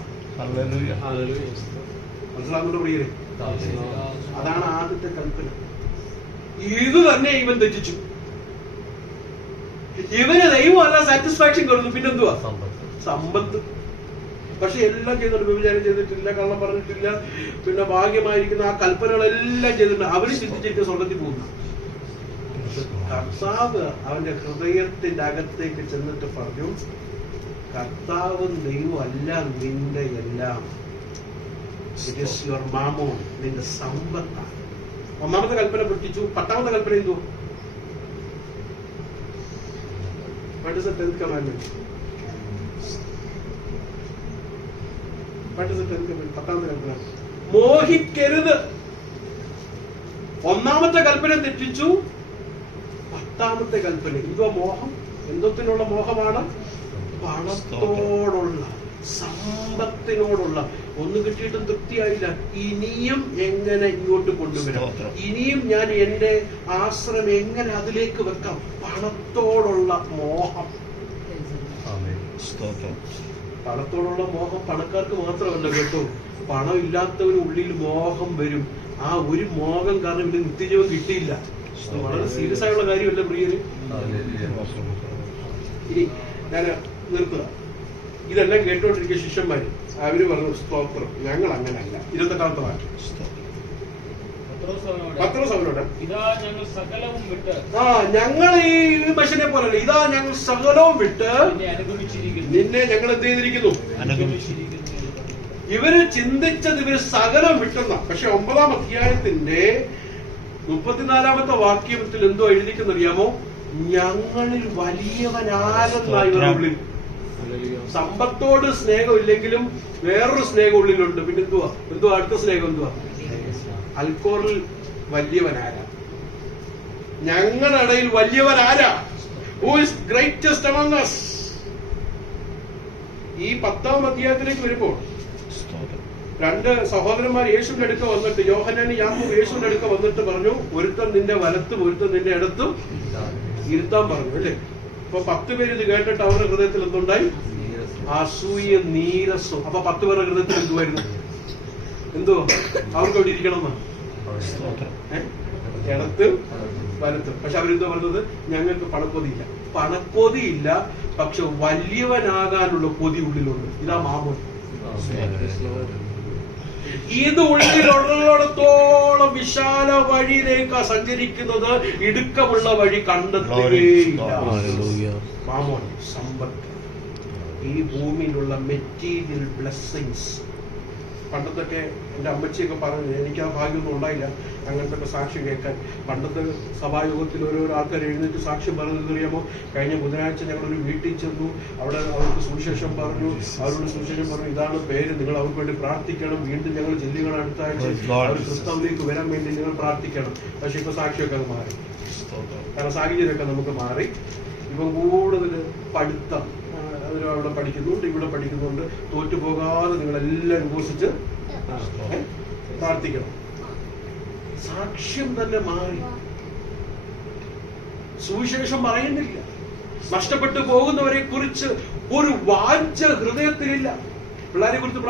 മനസ്സിലാകുന്നുണ്ടോ പ്രിയരെ? അതാണ് ആദ്യത്തെ കൽപ്പന. ഇത് തന്നെ ഇവൻ തെറ്റിച്ചു. ഇവന് ദൈവം അല്ല സാറ്റിസ്ഫാക്ഷൻ കൊടുത്തു. പിന്നെന്തുവാ? സമ്പത്ത്. പക്ഷെ എല്ലാം ചെയ്തിട്ട് വ്യഭിചാരം ചെയ്തിട്ടില്ല, കള്ളം പറഞ്ഞിട്ടില്ല, പിന്നെ ഭാഗ്യമായിരിക്കുന്ന ആ കൽപ്പനകളെല്ലാം ചെയ്തിട്ടുണ്ട്. അവര് ചിന്തിച്ചിരിക്കുന്ന സ്വർഗത്തിൽ പോകുന്നു. കർത്താവ് അവന്റെ ഹൃദയത്തിന്റെ അകത്തേക്ക് ചെന്നിട്ട് പറഞ്ഞു, കർത്താവ് ദൈവം അല്ല നിന്റെ എല്ലാം. ഇറ്റ് ഈസ് യുവർ മാമോൻ, നിന്റെ സമ്പത്താണ്. ഒന്നാമത്തെ കൽപ്പന പൊട്ടിച്ചു. 10ാമത്തെ കൽപ്പന എന്തു? What is the 10th commandment? What is the 10th commandment? 10ാമത്തെ കൽപ്പന മോഹിക്കരുത്. ഒന്നാമത്തെ കൽപ്പന തെറ്റിച്ചു. 10ാമത്തെ കൽപ്പന എന്തുവാ? മോഹം. എന്തൊത്തിനുള്ള മോഹമാണ്? പണത്തോടുള്ള, സമ്പത്തിനോടുള്ള. ഒന്ന് കിട്ടിയിട്ടും തൃപ്തിയായില്ല. ഇനിയും എങ്ങനെ ഇങ്ങോട്ട് കൊണ്ടുവരാം? ഇനിയും ഞാൻ എന്റെ ആശ്രയം എങ്ങനെ അതിലേക്ക് വെക്കാം? പണത്തോടുള്ള മോഹം. പണത്തോടുള്ള മോഹം പണക്കാർക്ക് മാത്രമല്ല കേട്ടോ. പണം ഇല്ലാത്തവന് ഉള്ളിൽ മോഹം വരും. ആ ഒരു മോഹം കാരണം ഇവന് നിത്യജീവൻ കിട്ടിയില്ല. വളരെ സീരിയസ് ആയുള്ള കാര്യമല്ല പ്രിയര്. ഇനി ഞാൻ നിർത്തുക. ഇതെല്ലാം കേട്ടോണ്ടിരിക്കുന്ന ശിഷ്യന്മാര് അവര് പറഞ്ഞു സ്തോത്രം, ഞങ്ങൾ അങ്ങനല്ല. 28-ാമത്തെ വാക്യം. പത്രോസ് അവരോട് ഇതാ ഞങ്ങൾ സകലവും വിട്ട് ഞങ്ങൾ ഈ മനുഷ്യനെ പോലല്ല, ഇതാ ഞങ്ങൾ സകലവും വിട്ട് നിന്നെ ഞങ്ങൾ എന്ത് ചെയ്തിരിക്കുന്നു. ഇവര് ചിന്തിച്ചത് ഇവര് സകലം വിട്ടെന്ന. പക്ഷെ 9-ാം അധ്യായത്തിന്റെ 34-ാമത്തെ വാക്യത്തിൽ എന്തോ എഴുതിക്കുന്നറിയാമോ? ഞങ്ങളിൽ വലിയവനാരെന്നാണ് ഇവരുടെ ഉള്ളിൽ. സമ്പത്തോട് സ്നേഹമില്ലെങ്കിലും വേറൊരു സ്നേഹം ഉള്ളിലുണ്ട്. പിന്നെ എന്തുവാ അടുത്ത സ്നേഹം? എന്തുവാ? അൽക്കോറിൽ വലിയവനാരാ? ഞങ്ങളുടെ ഇടയിൽ വലിയവനാരാ? Who is greatest among us? ഈ 10-ാം അധ്യായത്തിലേക്ക് വരുമ്പോൾ 2 സഹോദരന്മാർ യേശുവിന്റെ അടുക്ക വന്നിട്ട്, യോഹന്നാനും യാക്കോബും യേശുവിന്റെ അടുക്ക വന്നിട്ട് പറഞ്ഞു, ഒരുത്തൻ നിന്റെ വലത്തും ഒരുത്തൻ നിന്റെ ഇടത്തും ഇരുത്താൻ പറഞ്ഞു, അല്ലേ? അപ്പൊ 10 പേര് ഇത് കേട്ടിട്ട് അവരുടെ ഹൃദയത്തിൽ എന്തുണ്ടായി? അസൂയ, നീരസം. അപ്പൊ 10 പേരുടെ ഹൃദയത്തിൽ എന്തുവായിരുന്നു? എന്തുവാ? അവർക്ക് അവിടെ ഇരിക്കണം ഇടത്തും വലത്തും. പക്ഷെ അവരെന്താ പറഞ്ഞത്? ഞങ്ങൾക്ക് പണക്കൊതിയില്ല. പണക്കൊതിയില്ല, പക്ഷെ വലിയവനാകാനുള്ള കൊതി ഉള്ളിലുണ്ട്. ഇതാ മാമോൻ. ഇത് ഉള്ളിലുള്ളിടത്തോളം വിശാല വഴിയിലേക്കാ സഞ്ചരിക്കുന്നത്. ഇടുക്കമുള്ള വഴി കണ്ടെത്തുകയില്ല. മാമോൻ, സമ്പത്ത്, ഈ ഭൂമിയിലുള്ള മെറ്റീരിയൽ ബ്ലെസ്സിങ്സ്. പണ്ടത്തൊക്കെ എന്റെ അമ്മച്ചിയൊക്കെ പറഞ്ഞു, എനിക്ക് ആ ഭാഗ്യമൊന്നും ഉണ്ടായില്ല അങ്ങനത്തെ സാക്ഷ്യം കേൾക്കാൻ. പണ്ടത്തെ സഭായോഗത്തിൽ ഓരോരോ ആൾക്കാർ എഴുന്നേറ്റ് സാക്ഷ്യം പറഞ്ഞതെന്നറിയാമോ? കഴിഞ്ഞ ബുധനാഴ്ച ഞങ്ങളൊരു വീട്ടിൽ ചെന്നു, അവിടെ അവർക്ക് സുവിശേഷം പറഞ്ഞു. അവരോട് സുവിശേഷം പറഞ്ഞു, ഇതാണ് പേര്, നിങ്ങൾ അവർക്ക് വേണ്ടി പ്രാർത്ഥിക്കണം. വീണ്ടും ഞങ്ങൾ ചെല്ലുകയാണ് അടുത്ത ആഴ്ച. അവർ ക്രിസ്തുവിലേക്ക് വരാൻ വേണ്ടി നിങ്ങൾ പ്രാർത്ഥിക്കണം. പക്ഷെ ഇപ്പൊ സാക്ഷിയൊക്കെ അത് മാറി. കാരണം സാഹചര്യമൊക്കെ നമുക്ക് മാറി. ഇപ്പം കൂടുതൽ പഠിത്തം, അവിടെ പഠിക്കുന്നുണ്ട്, ഇവിടെ പഠിക്കുന്നുണ്ട്. തോറ്റുപോകാതെ നിങ്ങളെല്ലാം ഉപസിച്ച് പ്രാർത്ഥിക്കണം. സാക്ഷ്യം തന്നെ മാറി. സുവിശേഷം പറയുന്നില്ല. നഷ്ടപ്പെട്ടു പോകുന്നവരെ കുറിച്ച് ഒരു വാഞ്ച ഹൃദയത്തിലില്ല. പിള്ളേരെ കുറിച്ച്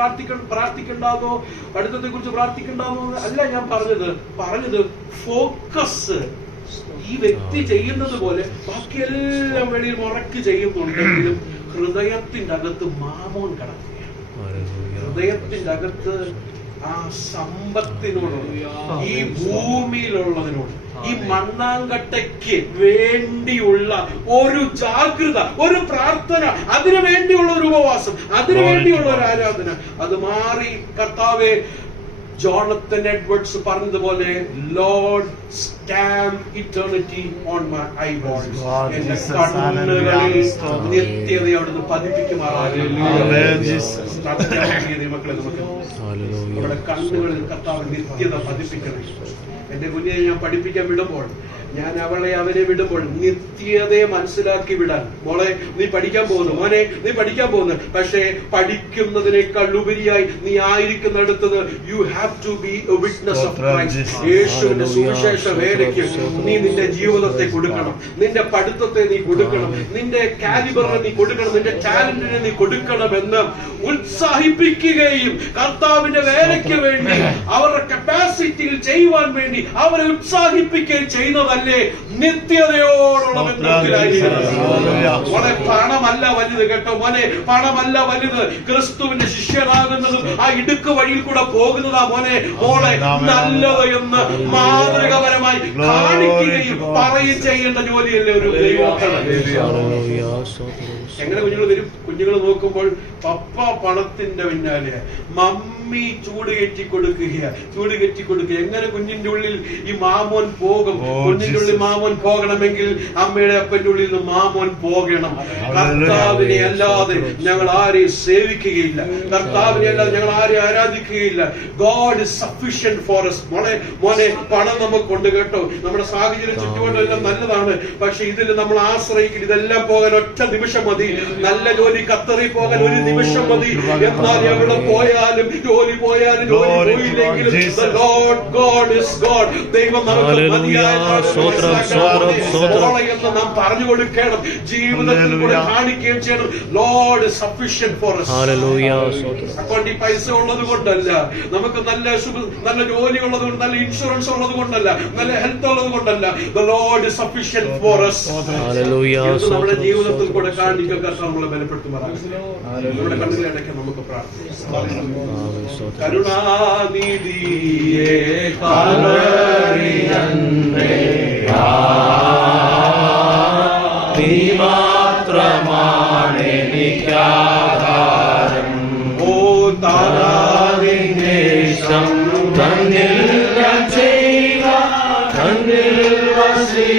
പ്രാർത്ഥിക്കണ്ടാന്നോ പഠിത്തത്തെ കുറിച്ച് പ്രാർത്ഥിക്കണ്ടാന്നോ അല്ല ഞാൻ പറഞ്ഞത് ഫോക്കസ്. ഈ വ്യക്തി ചെയ്യുന്നത് പോലെ ബാക്കിയെല്ലാം വെളിയിൽ മുറക്ക് ചെയ്യുന്നുണ്ടെങ്കിലും ഹൃദയത്തിന്റെ അകത്ത് മാമോൻ കിടക്കുകയാണ്. ഹൃദയത്തിന്റെ അകത്ത് ആ സമ്പത്തിനോടുള്ള, ഈ ഭൂമിയിലുള്ളതിനോട്, ഈ മണ്ണാങ്കട്ടയ്ക്ക് വേണ്ടിയുള്ള ഒരു ജാഗ്രത, ഒരു പ്രാർത്ഥന, അതിനു വേണ്ടിയുള്ള ഒരു ഉപവാസം, അതിനു വേണ്ടിയുള്ള ഒരു ആരാധന, അത് മാറി. കർത്താവേ, ജോണത്തൻ എഡ്വേർഡ്സ് പറഞ്ഞതുപോലെ, Lord stamp eternity on my eyeballs. എന്റെ കണ്ണുകളിൽ നിത്യത അവിടുന്ന് പതിപ്പിക്കുമാറാകുന്നു. മക്കളെ, നമുക്ക് നമ്മുടെ കണ്ണുകളിൽ കർത്താവ് നിത്യത പതിപ്പിക്കണം. എന്റെ കുഞ്ഞിനെ ഞാൻ പഠിപ്പിക്കാൻ വിടുമ്പോൾ, ഞാൻ അവനെ വിടുമ്പോൾ നിത്യതയെ മനസ്സിലാക്കി വിടാൻ. മോളെ, നീ പഠിക്കാൻ പോകുന്നു, മോനെ നീ പഠിക്കാൻ പോകുന്നു. പക്ഷേ പഠിക്കുന്നതിനേക്കാൾ ഉപരിയായി നീ ആയിരിക്കുന്നിടത്തത് you have to be a witness of Christ. യേശുവിന്റെ സുവിശേഷ വേലയ്ക്ക് നീ നിന്റെ ജീവിതത്തെ കൊടുക്കണം, നിന്റെ പഠിത്തത്തെ നീ കൊടുക്കണം, നിന്റെ കാലിബറിനെ നീ കൊടുക്കണം, നിന്റെ ടാലന്റിനെ നീ കൊടുക്കണമെന്ന് ഉത്സാഹിപ്പിക്കുകയും കർത്താവിന്റെ വേലയ്ക്ക് വേണ്ടി അവരുടെ കപ്പാസിറ്റിയിൽ ചെയ്യുവാൻ വേണ്ടി അവരെ ഉത്സാഹിപ്പിക്കുകയും ചെയ്യുന്നതല്ലേ നിത്യതയോടുള്ള ബന്ധത്തിലായിരിക്കും. മോനെ, പണമല്ല വലുത് കേട്ടോ. മോനെ, പണമല്ല വലുത്. ക്രിസ്തുവിന്റെ ശിഷ്യനാകുന്നതും ആ ഇടുക്ക് വഴിയിൽ കൂടെ പോകുന്നതാ മോനെ. മോളെ, നല്ലത് എന്ന് മാതൃകപരമായി കാണിക്കുകയും പറയുകയും ചെയ്യേണ്ട ജോലിയല്ലേ ഒരു ദൈവമക്കളെ. എങ്ങനെ കുഞ്ഞുങ്ങൾ വരും? കുഞ്ഞുങ്ങൾ നോക്കുമ്പോൾ പപ്പ പണത്തിന്റെ പിന്നാലെ, മമ്മി ചൂട് കയറ്റി കൊടുക്കുക. എങ്ങനെ കുഞ്ഞിന്റെ ഉള്ളിൽ ഈ മാമോൻ പോകും? കുഞ്ഞിന്റെ ഉള്ളിൽ മാമോൻ പോകണമെങ്കിൽ അമ്മയുടെ അപ്പന്റെ ഉള്ളിൽ നിന്ന് മാമോൻ പോകണം. കർത്താവിനെ അല്ലാതെ ഞങ്ങൾ ആരെയും സേവിക്കുകയില്ല, കർത്താവിനെ അല്ലാതെ ഞങ്ങൾ ആരെയും ആരാധിക്കുകയില്ല. God is sufficient for us. മോനെ, പണം നമുക്കുണ്ട് കേട്ടോ. നമ്മുടെ സാഹചര്യം ചുറ്റുപാടെല്ലാം നല്ലതാണ്. പക്ഷെ ഇതിൽ നമ്മൾ ആശ്രയിക്കില്ല. ഇതെല്ലാം പോകാൻ ഒറ്റ നിമിഷം മതി. നല്ല ജോലി ഖത്തറിൽ പോകാൻ ഒരു നിമിഷം മതി. എന്നാൽ എവിടെ പോയാലും, ജോലി പോയാലും, ജോലി പോയില്ലെങ്കിലും God is God. ദൈവം നമുക്ക് മതിയായ എന്ന് നാം പറഞ്ഞു കൊടുക്കണം, ജീവിതത്തിൽ കൂടെ കാണിക്കുകയും ചെയ്യണം. Lord is sufficient for us. Hallelujah. അക്കൗണ്ടിൽ പൈസ ഉള്ളത് കൊണ്ടല്ല, നമുക്ക് നല്ല നല്ല ജോലി ഉള്ളത് കൊണ്ട്, നല്ല ഇൻഷുറൻസ് ഉള്ളത് കൊണ്ടല്ല, നല്ല ഹെൽത്ത് ഉള്ളത് കൊണ്ടല്ല. The Lord is sufficient for us. ഇത് നമ്മുടെ ജീവിതത്തിൽ കൂടെ കാണിക്കാൻ കർത്താവ് നമ്മളെ ബലപ്പെടുത്തുമാറാകട്ടെ. നമ്മുടെ കണ്ണുകളെ അടയ്ക്കാൻ നമുക്ക് പ്രാർത്ഥിക്കാം. കരുണാനിധിയേ നീ മാത്രമാണ് എനിക്കാ